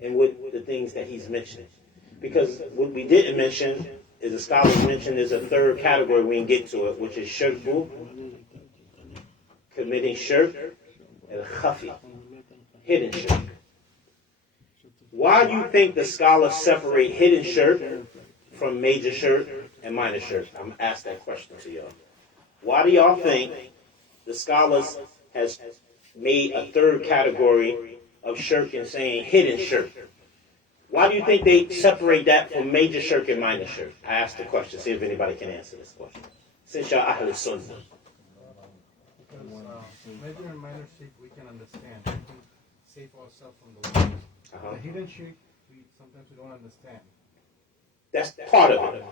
And with the things that he's mentioned. Because what we didn't mention is the scholars mentioned is a third category, we can get to it, which is shirku, committing shirk, and khafi, hidden shirk. Why do you think the scholars separate hidden shirk from major shirk and minor shirk? I'm going to ask that question to y'all. Why do y'all think the scholars has made a third category of shirk and saying hidden shirk? Why do you think they separate that from major shirk and minor shirk? I asked the question, see if anybody can answer this question. Since y'all Ahl Sunnah. Because major and minor shirk we can understand. We can save ourselves from the world. The hidden shirk, sometimes we don't understand. That's part of it.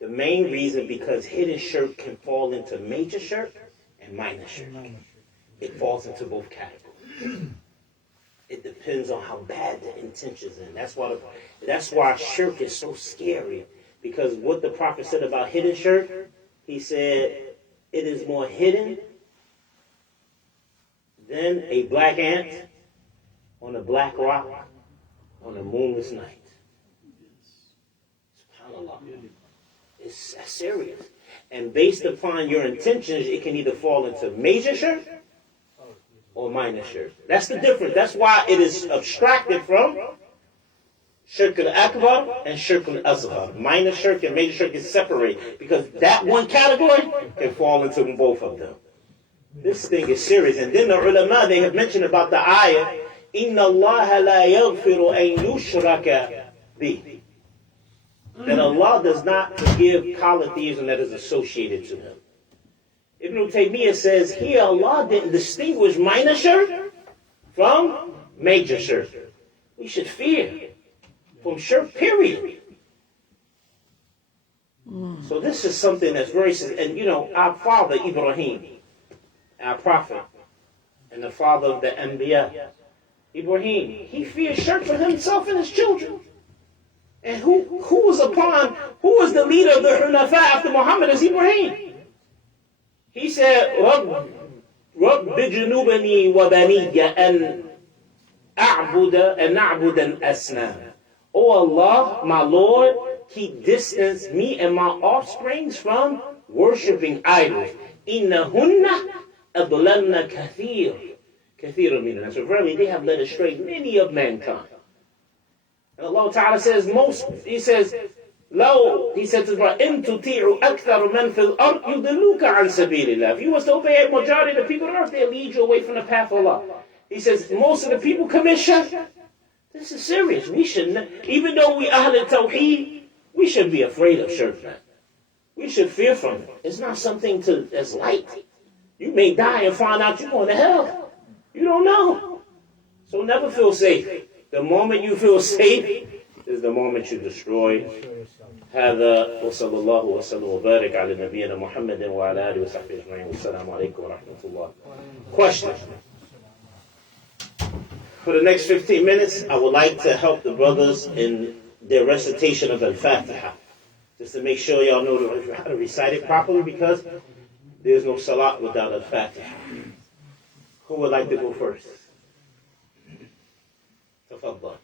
The main reason, because hidden shirk can fall into major shirk and minor shirk. It falls into both categories. It depends on how bad the intentions are. That's why shirk is so scary. Because what the Prophet said about hidden shirk, he said, it is more hidden than a black ant on a black rock on a moonless night. SubhanAllah. It's serious. And based upon your intentions, it can either fall into major shirk or minor shirk. That's the difference. That's why it is abstracted from shirk al-akbar and shirk al-asghar. Minor shirk and major shirk is separated, because that one category can fall into both of them. This thing is serious. And then the ulama, they have mentioned about the ayah, إِنَّ اللَّهَ لَا يَغْفِرُ أَن يُشْرَكَ بِهِ. That Allah does not forgive polytheism that is associated to him. Ibn Taymiyyah says here Allah didn't distinguish minor shirk from major shirk. We should fear from shirk, period. So this is something that's very serious. And you know, our father Ibrahim, our prophet, and the father of the Anbiya, Ibrahim, he feared shirk for himself and his children. And who was the leader of the Hunafa after Muhammad is Ibrahim. He said, رَبِّ جُنُوبَنِي وَبَنِيَّ أَنْ نَعْبُدَ الْأَسْنَامِ. O Allah, my Lord, keep distance me and my offsprings from worshipping idols. إِنَّهُنَّ أَضْلَلْنَ كَثِيرٌ مِنَ. So verily they have led astray many of mankind. And Allah Ta'ala says, he says, he said to the brother, إِن تُطِيعُ أَكْثَرُ مَنْ فِي الْأَرْضِ يُضِلُّوكَ عَنْ سَبِيلِ اللَّهِ. If you was to obey a majority of the people on earth, they'll lead you away from the path of Allah. He says, most of the people commit shirk. This is serious. We shouldn't, even though we At-Tawheed, we should be afraid of shirk, man. We should fear from it. It's not something that's light. You may die and find out you're going to hell. You don't know. So never feel safe. The moment you feel safe is the moment you destroy. هذا وصلى الله وسلم وبارك على نبينا محمد وعلى آله وصحبه أجمعين والسلام عليكم ورحمة الله. Question. For the next 15 minutes, I would like to help the brothers in their recitation of Al-Fatiha. Just to make sure y'all know how to recite it properly, because there's no salat without Al-Fatiha. Who would like to go first? تفضل.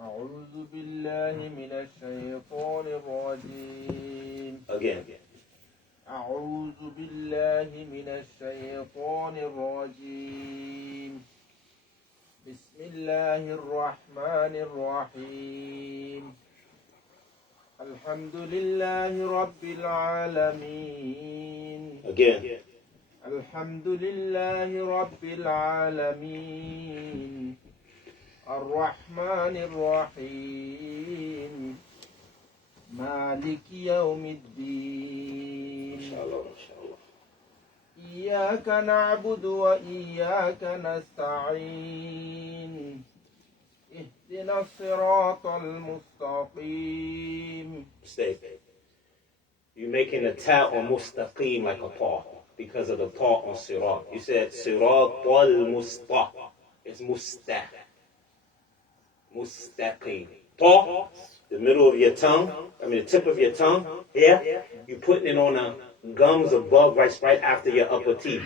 أعوذ بالله من الشيطان الرجيم. Again. أعوذ بالله من الشيطان الرجيم. بسم الله الرحمن الرحيم. الحمد لله رب العالمين. Again. الحمد لله رب العالمين. الرحمن الرحيم. مالك يوم الدين. إن شاء الله. إياك نعبد وإياك نستعين. اهدنا الصراط المستقيم. Stay. You're making a ta on mustaqim like a ta, because of the ta on sirat. You said sirat al-mustaq. It's mustaq. Mustaqim. Ta, the middle of your tongue, the tip of your tongue, here, you're putting it on the gums above, right after your upper teeth.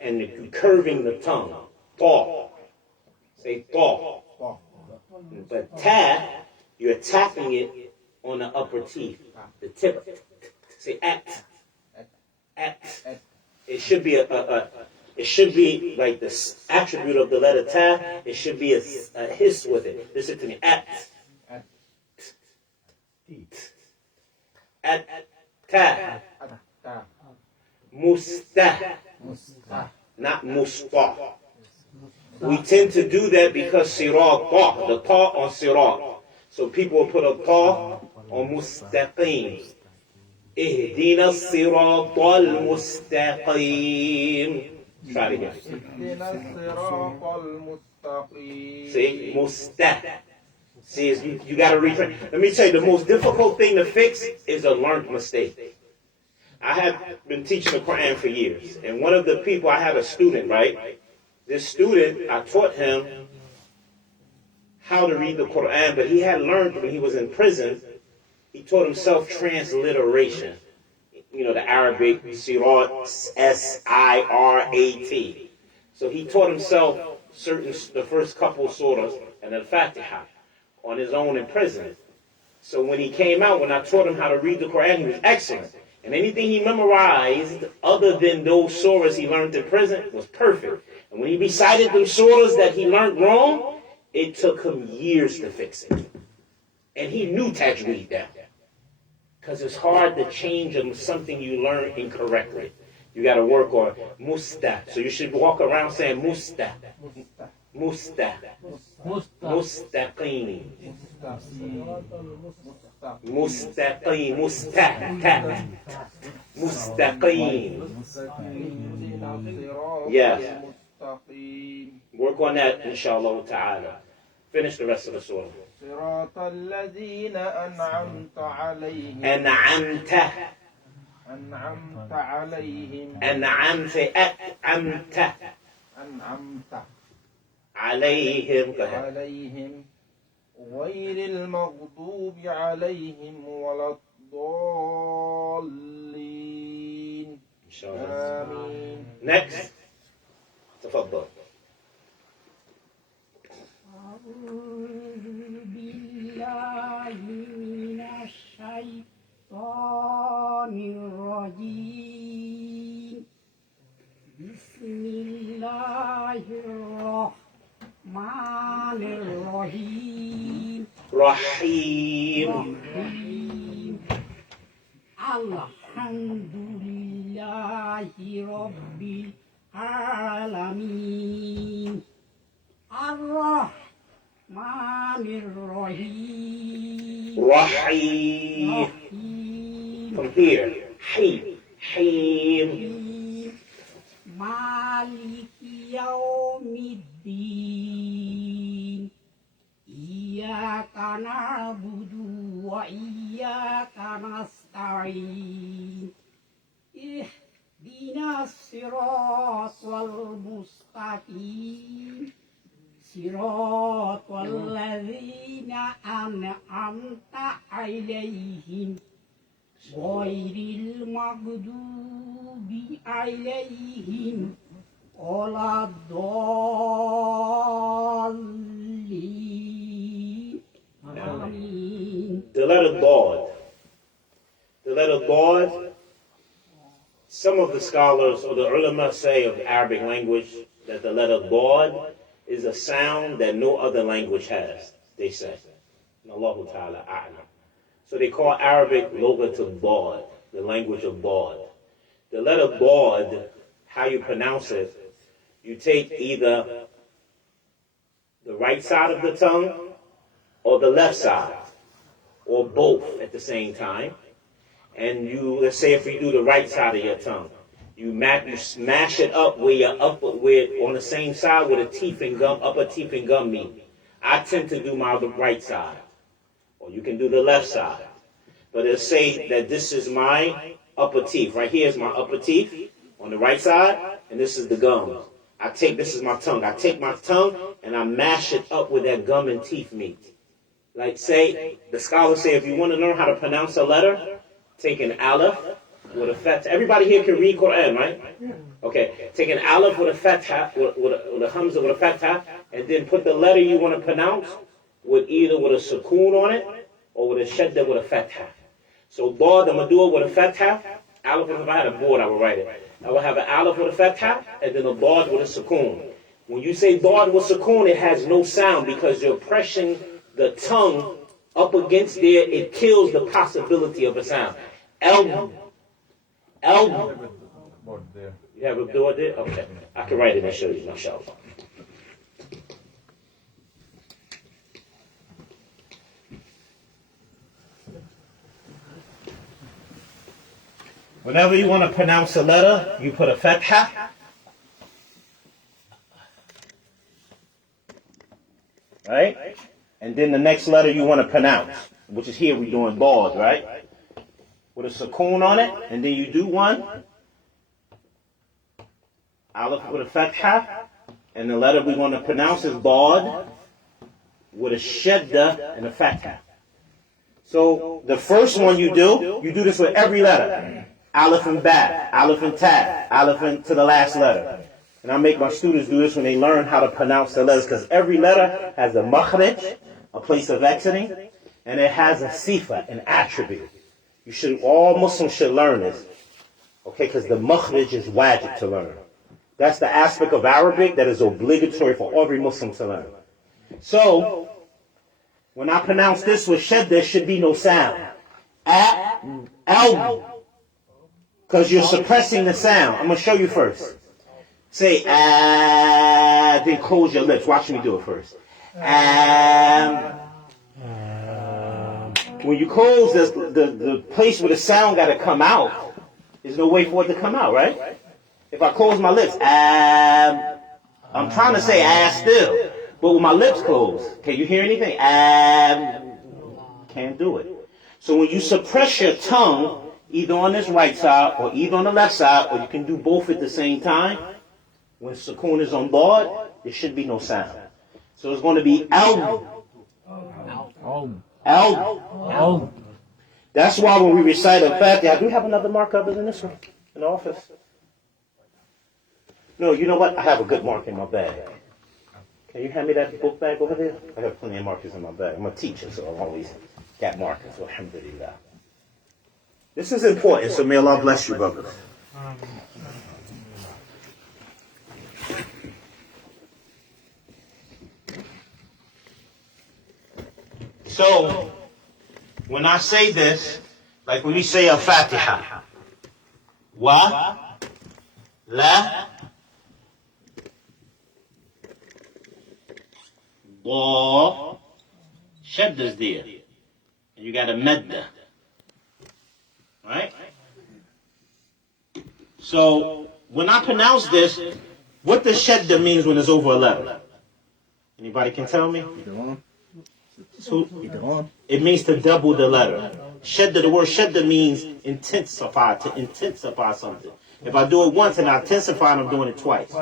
And you're curving the tongue. Ta. Say ta. But ta, you're tapping it on the upper teeth. The tip. Say at. It should be it should be like the attribute of the letter ta. It should be a hiss with it. Listen to me. At ta. Musta. Not musta. We tend to do that because sirat, ta, the ta on sirat. So people will put a ta on mustaqim. اهدنا الصراط المستقيم. Try it again. اهدنا الصراط المستقيم. See, mustaq. See, you got to retrain. Let me tell you, the most difficult thing to fix is a learned mistake. I have been teaching the Quran for years, and one of the people, I had a student, right? This student, I taught him how to read the Quran, but he had learned when he was in prison. He taught himself transliteration. The Arabic, Sirat, S-I-R-A-T. So he taught himself the first couple surahs and Al-Fatiha on his own in prison. So when he came out, when I taught him how to read the Quran, he was excellent. And anything he memorized, other than those surahs he learned in prison, was perfect. And when he recited them surahs that he learned wrong, it took him years to fix it. And he knew tajweed down. Because it's hard to change something you learn incorrectly. You got to work on musta. So you should walk around saying musta. Musta. Mustaqim. Mustaqim. Mustaqim. Yes. Work on that, inshallah ta'ala. Finish the rest of the surah. صراط الذين أنعمت عليهم. أنعمت عليهم. أنعمت عليهم غير المغضوب عليهم ولا الضالين. آمين. Next. تفضل. بالله من الشيطان الرجيم. بسم الله الرحمن الرحيم. Rahim. Alhamdulillahi Rabbil Alameen. Ar-Rahmanir Rahim. Rahim. From here. Him. Maliki Yawmiddin. Iyyaka na'budu wa iyyaka nasta'in. Ihdinas siratal mustaqim. Siratal ladzina an'amta 'alaihim. Ghairil maghdubi 'alaihim waladdallin. Amin. The letter Dod. The letter Dod, some of the scholars or the ulama say of the Arabic language that the letter Dod is a sound that no other language has, they say. Allahu ta'ala a'lam. So they call Arabic Lughatul Dod, the language of Dod. The letter Dod, how you pronounce it, you take either the right side of the tongue or the left side, or both at the same time. And you, let's say if you do the right side of your tongue, you smash it up where you're on the same side where the teeth and gum, upper teeth and gum meet. I tend to do my right side. Or you can do the left side. But it'll say that this is my upper teeth. Right here is my upper teeth on the right side, and this is the gum. This is my tongue. I take my tongue and I mash it up where that gum and teeth meet. Like say, the scholars say if you want to learn how to pronounce a letter, take an aleph with a fatha. Everybody here can read Quran, right? Okay. Take an aleph with a fatha, with a hamza with a fatha, and then put the letter you want to pronounce with either with a sukoon on it or with a shadda with a fatha. So Dod, I'm going to do it with a fatha. Aleph, if I had a board, I would write it. I would have an aleph with a fatha and then a Dod with a sukoon. When you say Dod with sukoon, it has no sound because you're pressing the tongue up against there. It kills the possibility of a sound. El. You have a board there? Okay. I can write it and show you, mashallah. Whenever you want to pronounce a letter, you put a fatha. Right? And then the next letter you want to pronounce, which is here we're doing Dod, right? With a sukoon on it, and then you do one. Aleph with a fatha, and the letter we want to pronounce is Dod with a shadda and a fatha. So the first one you do this with every letter. Aleph and Ba, Aleph and Ta, Aleph and to the last letter. And I make my students do this when they learn how to pronounce the letters, because every letter has a makhraj, a place of exiting, and it has a sifa, an attribute. All Muslims should learn this, okay? Because the makhraj is wajib to learn. That's the aspect of Arabic that is obligatory for every Muslim to learn. So, when I pronounce this with shadda, there should be no sound. Because you're suppressing the sound. I'm going to show you first. Say, then close your lips. Watch me do it first. When you close, the place where the sound got to come out, there's no way for it to come out, right? If I close my lips, I'm trying to say still, but with my lips closed, can you hear anything? Can't do it. So when you suppress your tongue, either on this right side or either on the left side, or you can do both at the same time, when sukoon is on board, there should be no sound. So it's going to be al. That's why when we recite Al-Fatiha, do we have another marker other than this one in the office? No, you know what? I have a good mark in my bag. Can you hand me that book bag over there? I have plenty of markers in my bag. I'm a teacher, so I've always got markers. So alhamdulillah. This is important, so may Allah bless you, brothers. So, when I say this, like when we say a Fatiha, wa, la, wa, shadda's there. And you got a medda. Right? So, when I pronounce this, what does shadda means when it's over a letter? Anybody can tell me? So, it means to double the letter. Shadda, the word shadda means intensify, to intensify something. If I do it once and I intensify it, I'm doing it twice.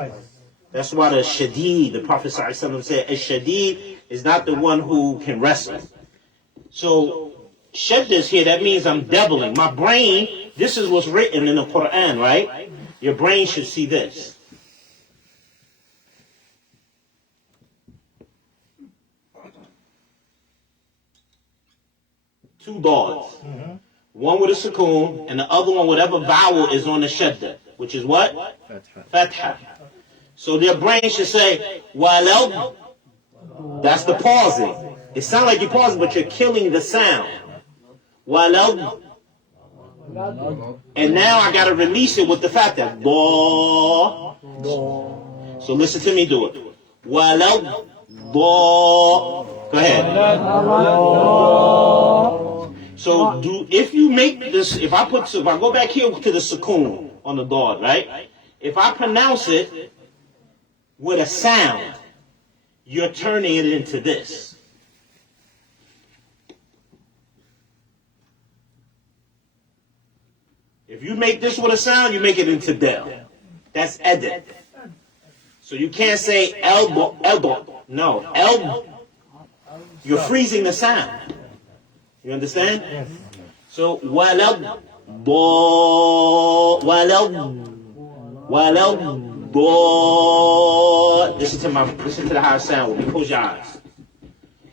That's why the shadid, the Prophet ﷺ said, a shadid is not the one who can wrestle. So, shadda is here, that means I'm doubling. My brain, this is what's written in the Quran, right? Your brain should see this. Two dots. One with a sukoon, and the other one, whatever vowel is on the shadda, which is what? Fatha. So their brain should say, walau. That's the pausing. It sounds like you're pausing, but you're killing the sound. Walau. And now I got to release it with the fatha. Do. So listen to me do it. Walau. Do. Go ahead. So if you make this, if I go back here to the sukoon on the dot, right? If I pronounce it with a sound, you're turning it into this. If you make this with a sound, you make it into del. That's edit. So you can't say elbow. No, elbow. You're freezing the sound. You understand? Yes. So, walau do. Listen to the high sound. When you close your eyes.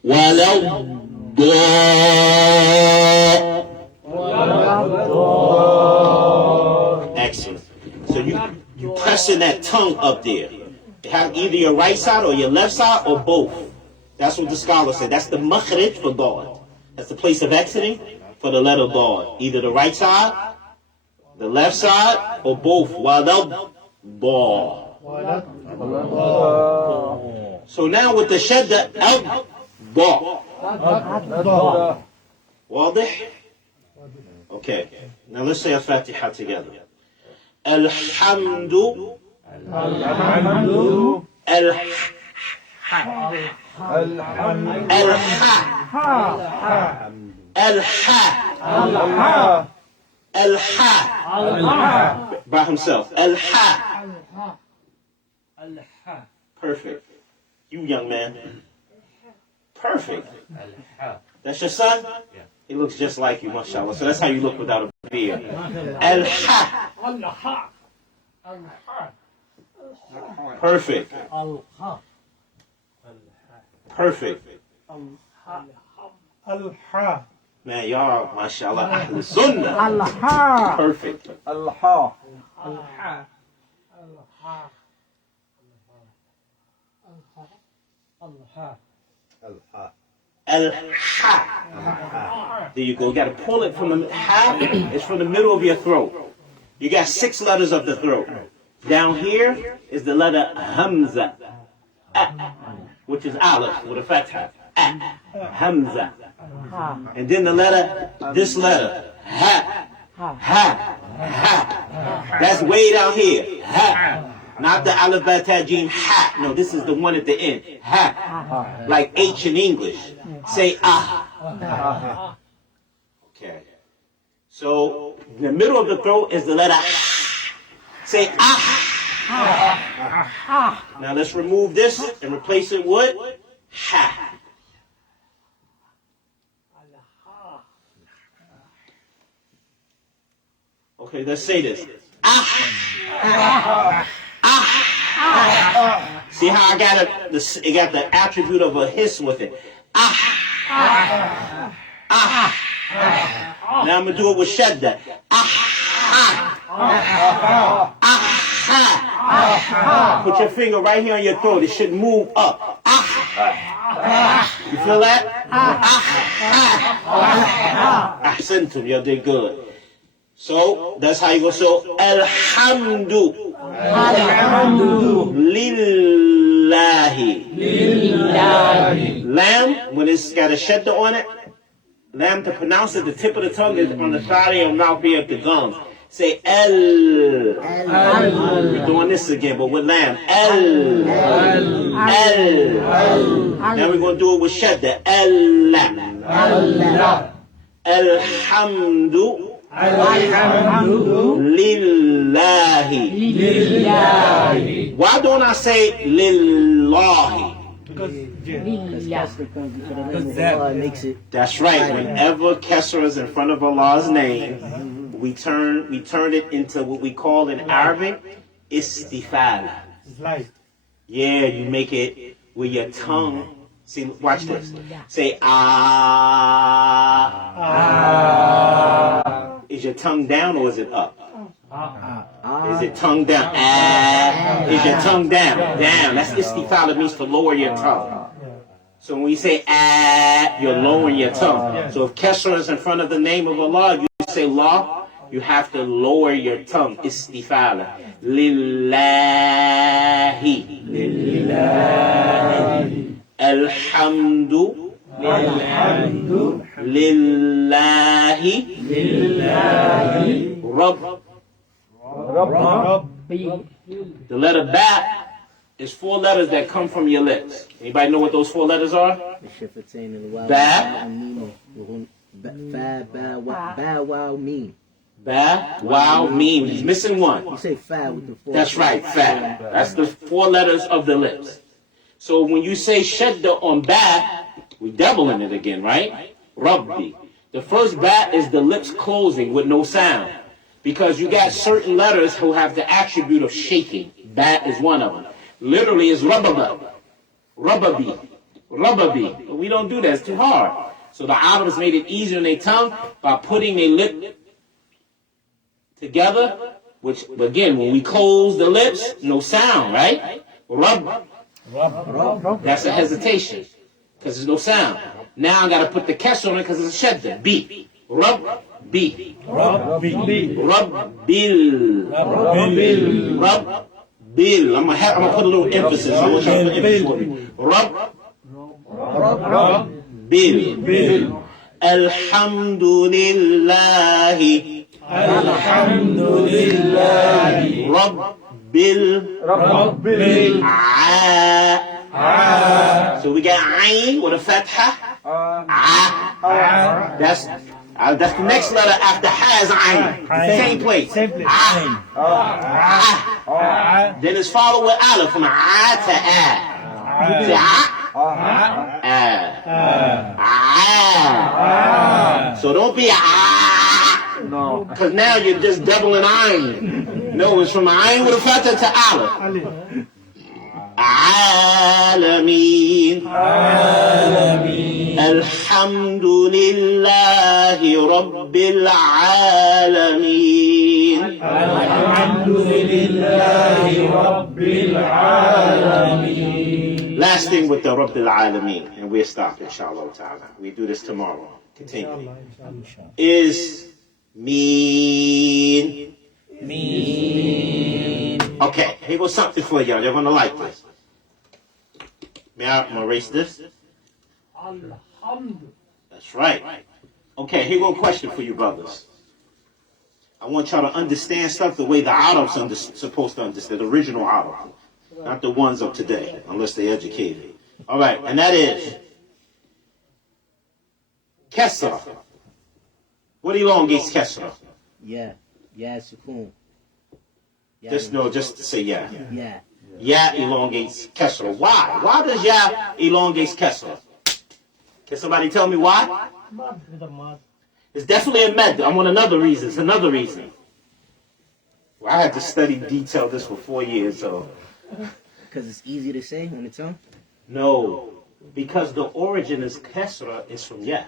Walau do. Excellent. So you pressing that tongue up there. You have either your right side or your left side or both. That's what the scholars say. That's the makhrij for dad. That's the place of exiting for the letter dad. Either the right side, the left side, or both. Walau da. So now with the shadda, al da. Wadih? Okay. Now let's say a Fatiha together. Alhamdu. Alhamdu. By himself. Perfect. You young man. Perfect. That's your son? Yeah. He looks just like you, mashallah. So that's how you look without a beard. Perfect. Perfect. Man, y'all, mashallah, Ahl Sunnah. Perfect. There you go. You got to pull it from the ha. It's from the middle of your throat. You got 6 letters of the throat. Down here is the letter hamza, which is aleph with a fatha. Hamza. And then the letter, this letter, ha, ha, ha. That's way down here. Ha. Not the aleph, bet, ta, jim, ha. No, this is the one at the end. Ha. Like H in English. Say ah. Okay. So, in the middle of the throat is the letter ha. Say ah. Now let's remove this and replace it with ha. Okay, let's say this. Ah. Ah. See how I got it got the attribute of a hiss with it. Ah. Ah. Now I'm gonna do it with shadda. Put your finger right here on your throat. It should move up. You feel that? Ahsantum, y'all did good. So that's how you go. So alhamdu lillahi. Lam, when it's got a shadda on it, lam to pronounce it, the tip of the tongue is on the side of your mouth here at the gums. Say L. We're doing this again, but with lam. L. Now we're going to do it with shadda. Allah. Alhamdu lillahi. Why don't I say lillahi? Because makes it. That's right. Whenever Kesra is in front of Allah's name, we turn it into what we call in Arabic istifal. it's light. Yeah, you make it with your tongue. See, watch this. Say ah. Is your tongue down or is it up? Is it tongue down? Ah. Is your tongue down? Down. That's istifal. It means to lower your tongue. So when we say ah, you're lowering your tongue. So if Kesra is in front of the name of Allah, you say La, you have to lower your tongue. Istifala. Lillahi. Alhamdu. Lillahi. Rabb. The letter Ba is 4 letters that come from your lips. Anybody know what those 4 letters are? Ba. Ba, wow, mean. Ba, wow, meme. He's missing one. You say fa with the 4. That's right, fa. That's the 4 letters of the lips. So when you say shadda on ba, we're doubling it again, right? Rabbi. The first ba is the lips closing with no sound. Because you got certain letters who have the attribute of shaking. Ba is one of them. Literally is rababa. Rababi. Rababi. But we don't do that. It's too hard. So the Arabs made it easier on their tongue by putting their lip together, which, again, when we close the lips, no sound, right? Rub. That's a hesitation, because there's no sound. Now I got to put the kesser on it because it's a shadda. B. Rub. B. Rub. Bil. Rub. Bil. I'm gonna put a little emphasis. I want you to put emphasis for me. Rub. Bil. Alhamdulillahi. Alhamdulillahi Rabbil So we got Ayn with a fatha. That's the next letter after Ha is Ayn. Same place. Then it's followed with Aleph from A to A. Say So don't be No. Because now you're just doubling Ayn. No, it's from Ayn with a fatha to Aleph. Alameen. Alhamdulillahi Rabbil Alameen. Alhamdulillahi Rabbil Alameen. Last thing with the Rabbil Alameen, and we'll stop, inshallah ta'ala. We do this tomorrow. Continue. Is mean. Okay, here goes something for y'all. You're going to like this. I'm going to erase this. That's right. Okay, here goes a question for you brothers. I want y'all to understand stuff the way the Arabs are supposed to understand, the original Arab. Not the ones of today, unless they're educated. All right, and that is Kesra. What elongates Kesra? Yeah. Yeah, sukun. Just to say yeah. Yeah. Ya elongates Kesra. Why? Why does Ya elongates Kesra? Can somebody tell me why? It's definitely a med. I want another reason. It's another reason. Well, I had to study detail this for 4 years, so. Because it's easy to say on the tongue? No. Because the origin is Kesra is from Ya.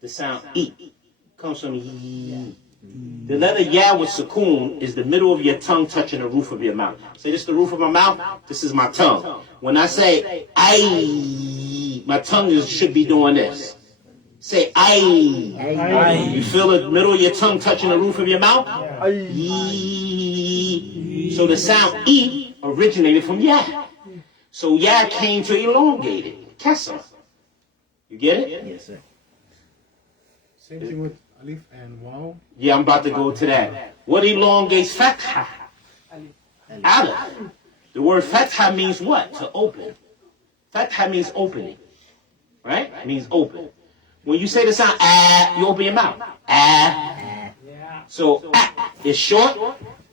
The sound E comes from Y. The letter Ya with sukoon is the middle of your tongue touching the roof of your mouth. Say this is the roof of my mouth. This is my tongue. When I say I, my tongue should be doing this. Say ay. Ay. You feel the middle of your tongue touching the roof of your mouth? Yee. So the sound E originated from ya. So ya came to elongate it. Kesser. You get it? Yes, sir. Same thing with alif and waw. Yeah, I'm about to go to that. What elongates fatha? Alif. The word fatha means what? To open. Fatha means opening. Right? It means open. When you say the sound ah, you open your mouth. Ah. So ah is short.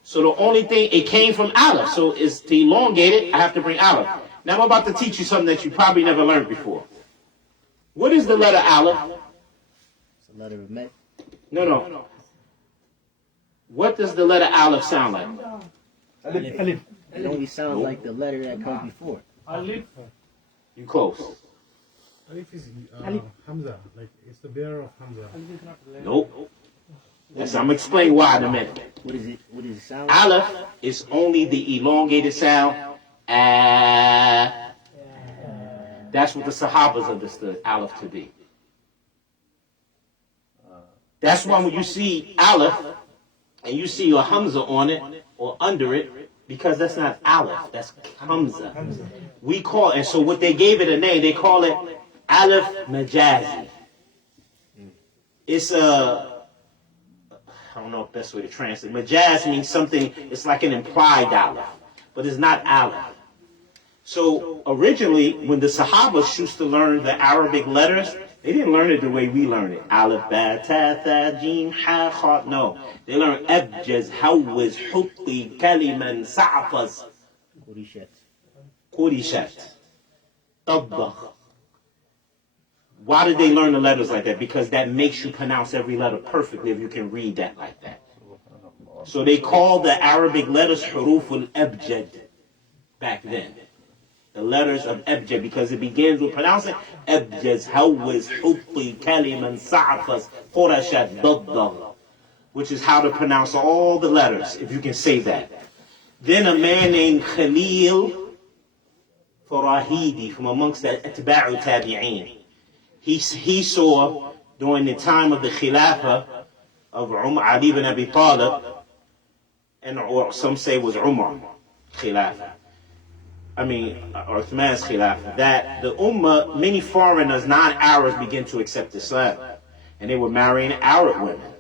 So the only thing, it came from aleph. So it's to elongate it, I have to bring aleph. Now I'm about to teach you something that you probably never learned before. What is the letter aleph? It's a letter of met. No. What does the letter aleph sound like? Alif. It only sounds like the letter that comes before. Alif. You close. Alif is Hamza. Like, it's the bearer of Hamza. Nope. Yes, I'm going to explain why in a minute. What is it? What does it sound like? Aleph is only the elongated sound. That's what the Sahabas understood Aleph to be. That's why when you see Aleph and you see a Hamza on it or under it, because that's not Aleph, that's Hamza. We call it, and so what they gave it a name, they call it Aleph Majazi. It's I don't know the best way to translate. Majaz means something, it's like an implied Aleph, but it's not Aleph. So originally, when the Sahabas used to learn the Arabic letters, they didn't learn it the way we learn it. Aleph, ba, ta, tha, jim, ha, kha. No. They learned abjaz, hawaz, hutti, kaliman, sa'fas, kurishat, tabbakh. Why did they learn the letters like that? Because that makes you pronounce every letter perfectly if you can read that like that. So they called the Arabic letters huruf al-abjad back then. The letters of abjad, because it begins with pronouncing abjaz, hawaz, hutti, kaliman, sa'fas, qurashat, daddagh, which is how to pronounce all the letters, if you can say that. Then a man named Khalil Farahidi from amongst the Atba'u Tabi'een, he saw during the time of the Khilafah of Ali ibn Abi Talib, and or some say was Umar Khilafah. Or Uthman's Khilafah, that the Ummah, many foreigners, non-Arabs, began to accept Islam. And they were marrying Arab women.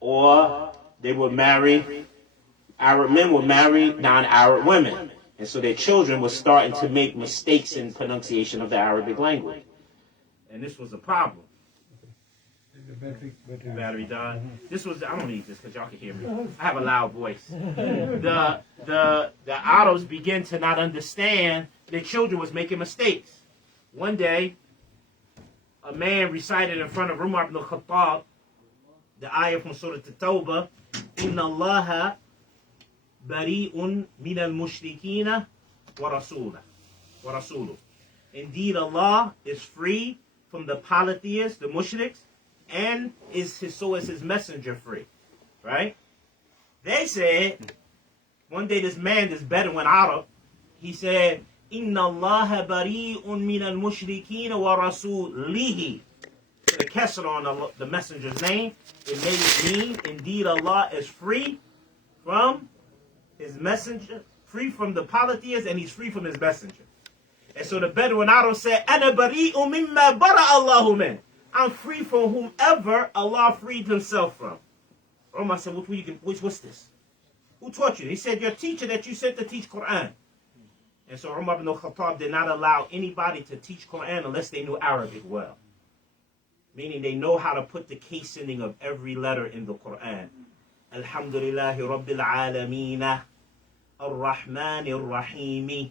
Or they would marry, Arab men would marry non-Arab women. And so their children were starting to make mistakes in pronunciation of the Arabic language. And this was a problem. The Battery died. This was, I don't need this because y'all can hear me. I have a loud voice. The Arabs began to not understand their children was making mistakes. One day, a man recited in front of Umar ibn Khattab the ayah from Surah At-Tawbah, Inna Allaha bari'un min al-mushrikina wa rasuluh. Indeed, Allah is free from the polytheists, the mushriks, and so is his messenger free. Right? They said, one day this Bedouin Arab, he said, Inna Allaha bari'un min al-mushrikina wa rasulihi. The kesser on the messenger's name, it made it mean, indeed Allah is free from his messenger, free from the polytheists, and he's free from his messenger. And so the Bedouin Arab said, Ana bari'u mimma bara Allahu min. I'm free from whomever Allah freed himself from. Umar said, what's this? Who taught you? He said, your teacher that you sent to teach Quran. And so Umar ibn Khattab did not allow anybody to teach Quran unless they knew Arabic well. Meaning they know how to put the case ending of every letter in the Quran. Alhamdulillahi Rabbil Alameen, Ar-Rahman Ar-Rahim,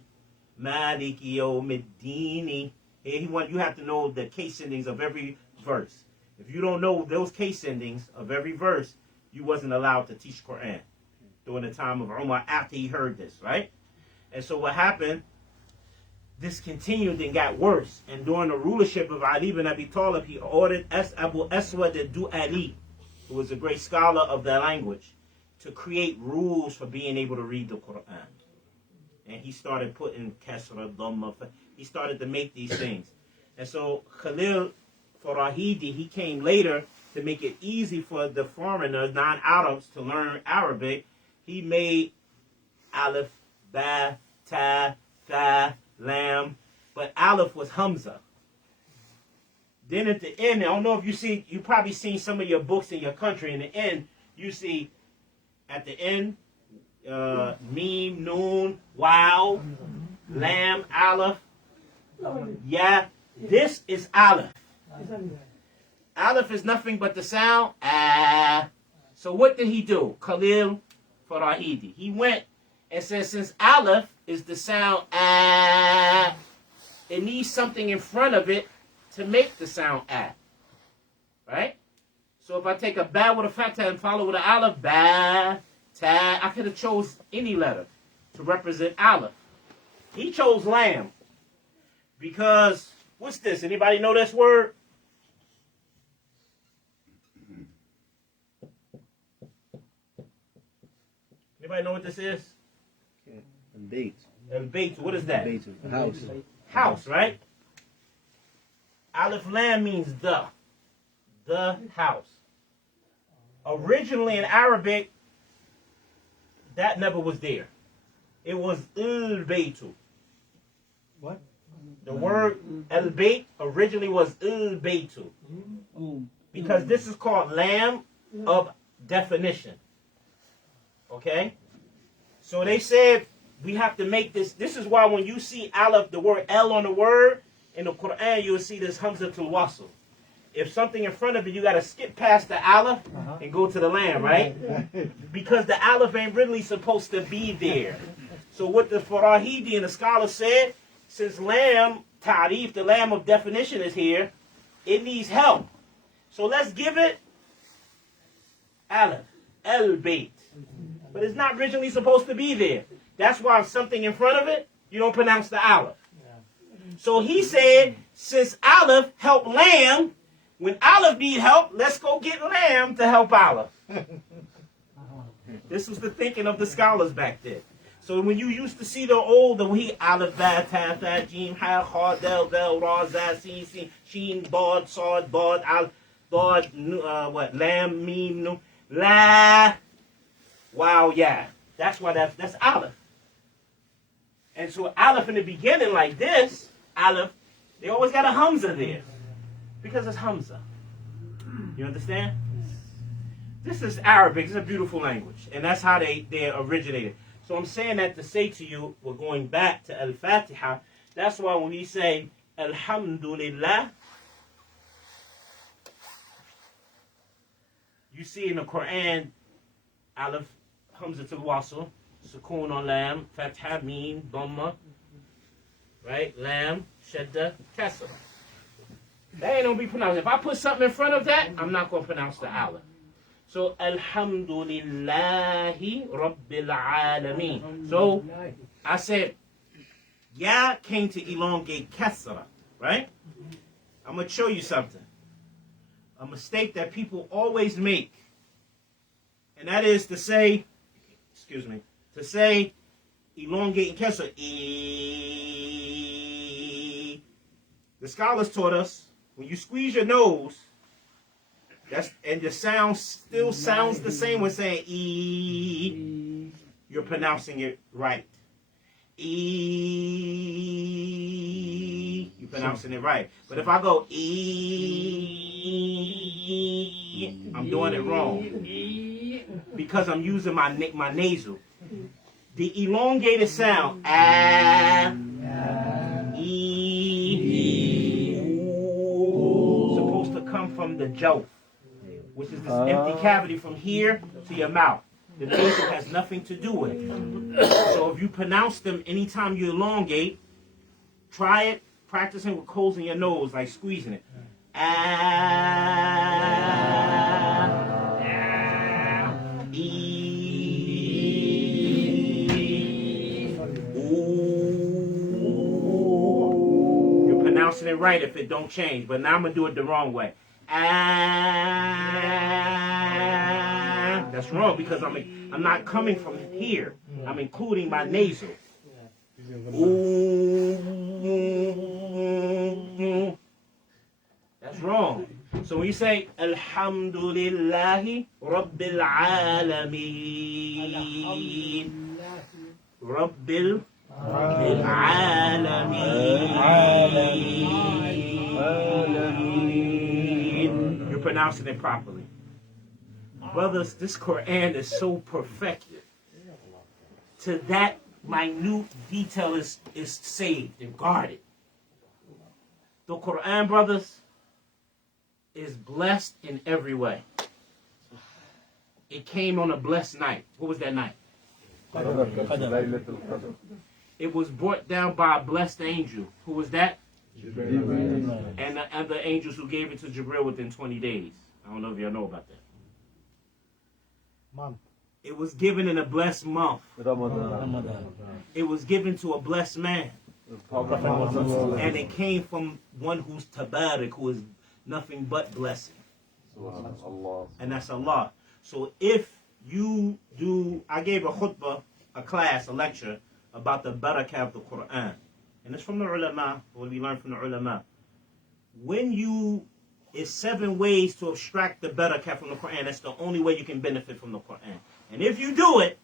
Maliki Yawmiddin. You have to know the case endings of every verse. If you don't know those case endings of every verse, you wasn't allowed to teach Quran during the time of Umar after he heard this, right? And so what happened, this continued and got worse. And during the rulership of Ali ibn Abi Talib, he ordered Abu Aswad al-Du'ali, who was a great scholar of the language, to create rules for being able to read the Quran. And he started putting kasra, dhamma, he started to make these things. And so Khalil Farahidi, he came later to make it easy for the foreigners, non-Arabs, to learn Arabic. He made Aleph, Ba, Ta, Tha, Lam, but Aleph was Hamza. Then at the end, I don't know if you probably seen some of your books in your country. In the end, you see at the end, Meme, Noon, Wow, Lam, Aleph, Ya. This is Aleph. Aleph is nothing but the sound ah. So what did he do? Khalil Farahidi. He went and said, since Aleph is the sound ah, it needs something in front of it to make the sound ah. Right? So if I take a ba with a fatha and follow with an aleph, ba, ta, I could have chose any letter to represent aleph. He chose lam because, what's this? Anybody know this word? Anybody know what this is? Bait. Al-Bayt. What is that? Bait. House. House, right? Aleph lam means the house. Originally in Arabic, that never was there. It was al-baytu. What? The word al-bayt originally was al-baytu. Because this is called lam of definition. Okay? So they said we have to make this. This is why when you see aleph, the word L on the word, in the Quran, you will see this Hamzatul Wasl. If something in front of it, you got to skip past the aleph and go to the lam, right? Because the aleph ain't really supposed to be there. So what the Farahidi and the scholars said, since lam, ta'rif, the lam of definition is here, it needs help. So let's give it aleph, al-bayt. But it's not originally supposed to be there. That's why if something in front of it, you don't pronounce the aleph. So he said, since aleph helped lam, when aleph need help, let's go get lam to help aleph. This was the thinking of the scholars back then. So when you used to see the old, we aleph, ba, ta, tha, jim, ha, kha, del, ra, za, sin, sheen, bod, sod, bod, al, bod, lam, mim, nu, la, wow, yeah. That's why that's aleph. And so aleph in the beginning like this, aleph, they always got a hamza there. Because it's hamza. You understand? This is Arabic. It's a beautiful language. And that's how they originated. So I'm saying that to say to you, we're going back to Al-Fatiha. That's why when we say Alhamdulillah, you see in the Quran, aleph, hamzatul wasl, sukoon on lam, fatha, meen, dhamma, right? Lam, shadda, kasra. That ain't gonna be pronounced. If I put something in front of that, I'm not gonna pronounce the aleph. So, Alhamdulillahi Rabbil Alameen. So, I said, Ya came to elongate kasra, right? I'm gonna show you something. A mistake that people always make. And that is to say, to say elongating kasra. The scholars taught us when you squeeze your nose, and the sound still sounds the same when saying e, you're pronouncing it right. E, you're pronouncing it right. But if I go e, I'm doing it wrong because I'm using my nasal. The elongated sound a, e, supposed to come from the jaw, which is this empty cavity from here to your mouth. The nasal has nothing to do with it. So if you pronounce them anytime you elongate, try it practicing with holes in your nose, like squeezing it. You're pronouncing it right if it don't change, but now I'm going to do it the wrong way. That's wrong because I'm not coming from here. I'm including my nasal. So when you say Alhamdulillahi Rabbil Alameen, Rabbil Alameen, you're pronouncing it properly. Brothers, this Quran is so perfected. To that minute detail is saved and guarded. The Quran, brothers, is blessed in every way. It came on a blessed night. What was that night? It was brought down by a blessed angel. Who was that? And the other angels who gave it to Jibril within 20 days. I don't know if y'all know about that. Month. It was given in a blessed month. It was given to a blessed man. And it came from one who's tabarak, who is nothing but blessing. And that's Allah. So if you do, I gave a khutbah, a class, a lecture about the barakah of the Quran. And it's from the ulama, what we learned from the ulama. When you, it's 7 ways to abstract the barakah from the Quran. That's the only way you can benefit from the Quran. And if you do it,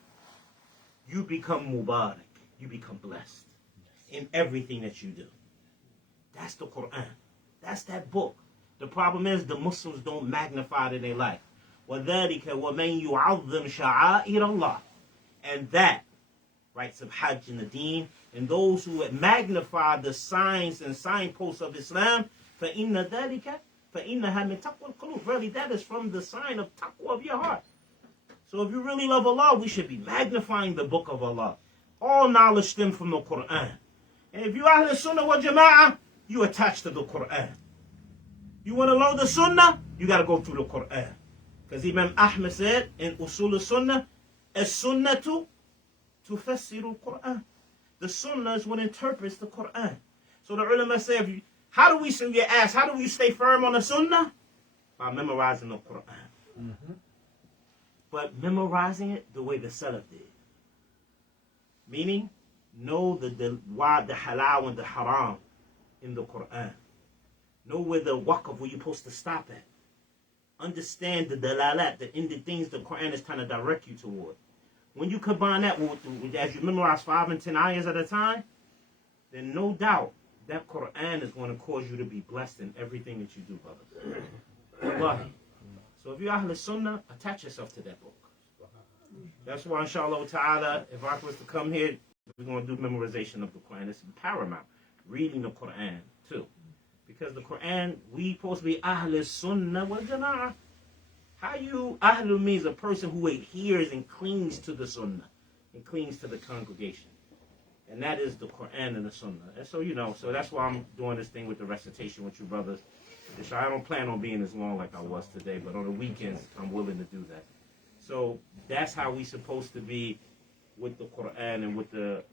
you become mubarak. You become blessed in everything that you do. That's the Quran. That's that book. The problem is the Muslims don't magnify it in their life. وَذَلِكَ وَمَنْ يُعَظِّمْ شَعَائِرَ اللَّهِ. And that, rights of Hajj and the Deen, and those who magnify the signs and signposts of Islam, فَإِنَّ ذَلِكَ فَإِنَّهَا مِنْ تَقْوَى الْقُلُوبِ. Really, that is from the sign of taqwa of your heart. So if you really love Allah, we should be magnifying the book of Allah. All knowledge stems from the Quran. And if you Ahl Sunnah wal Jama'ah, you attach to the Quran. You want to know the Sunnah, you got to go through the Quran. Because Imam Ahmed said in Usul al-Sunnah, As-Sunnatu tufassiru al-Quran. The Sunnah is what interprets the Quran. So the ulama say, how do we stay firm on the Sunnah? By memorizing the Quran. Mm-hmm. But memorizing it the way the Salaf did. Meaning, know the halal and the haram in the Quran. Know where the waqf, where you're supposed to stop at. Understand the dalalat, the things the Quran is trying to direct you toward. When you combine that with as you memorize 5 and 10 ayahs at a time, then no doubt that Quran is going to cause you to be blessed in everything that you do, brothers. Wallahi. So if you're Ahl Sunnah, attach yourself to that book. That's why, inshallah ta'ala, if I was to come here, we're going to do memorization of the Quran. It's paramount. Reading the Quran, too. Because the Quran, we supposed to be Ahl Sunnah wal Jama'ah. How you, Ahl means a person who adheres and clings to the Sunnah. And clings to the congregation. And that is the Quran and the Sunnah. And so, so that's why I'm doing this thing with the recitation with you brothers. I don't plan on being as long like I was today, but on the weekends, I'm willing to do that. So that's how we supposed to be with the Quran and with the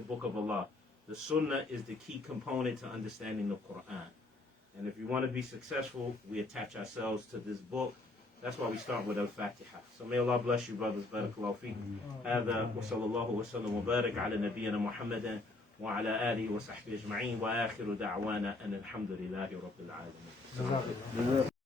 Book of Allah. The Sunnah is the key component to understanding the Quran. And if you want to be successful, we attach ourselves to this book. That's why we start with Al-Fatiha. So may Allah bless you, brothers. Barakallahu feekum. هذا وصلى الله وسلم وبارك على نبينا محمد وعلى آله وصحبه أجمعين وآخر دعوانا أن الحمد لله رب العالمين.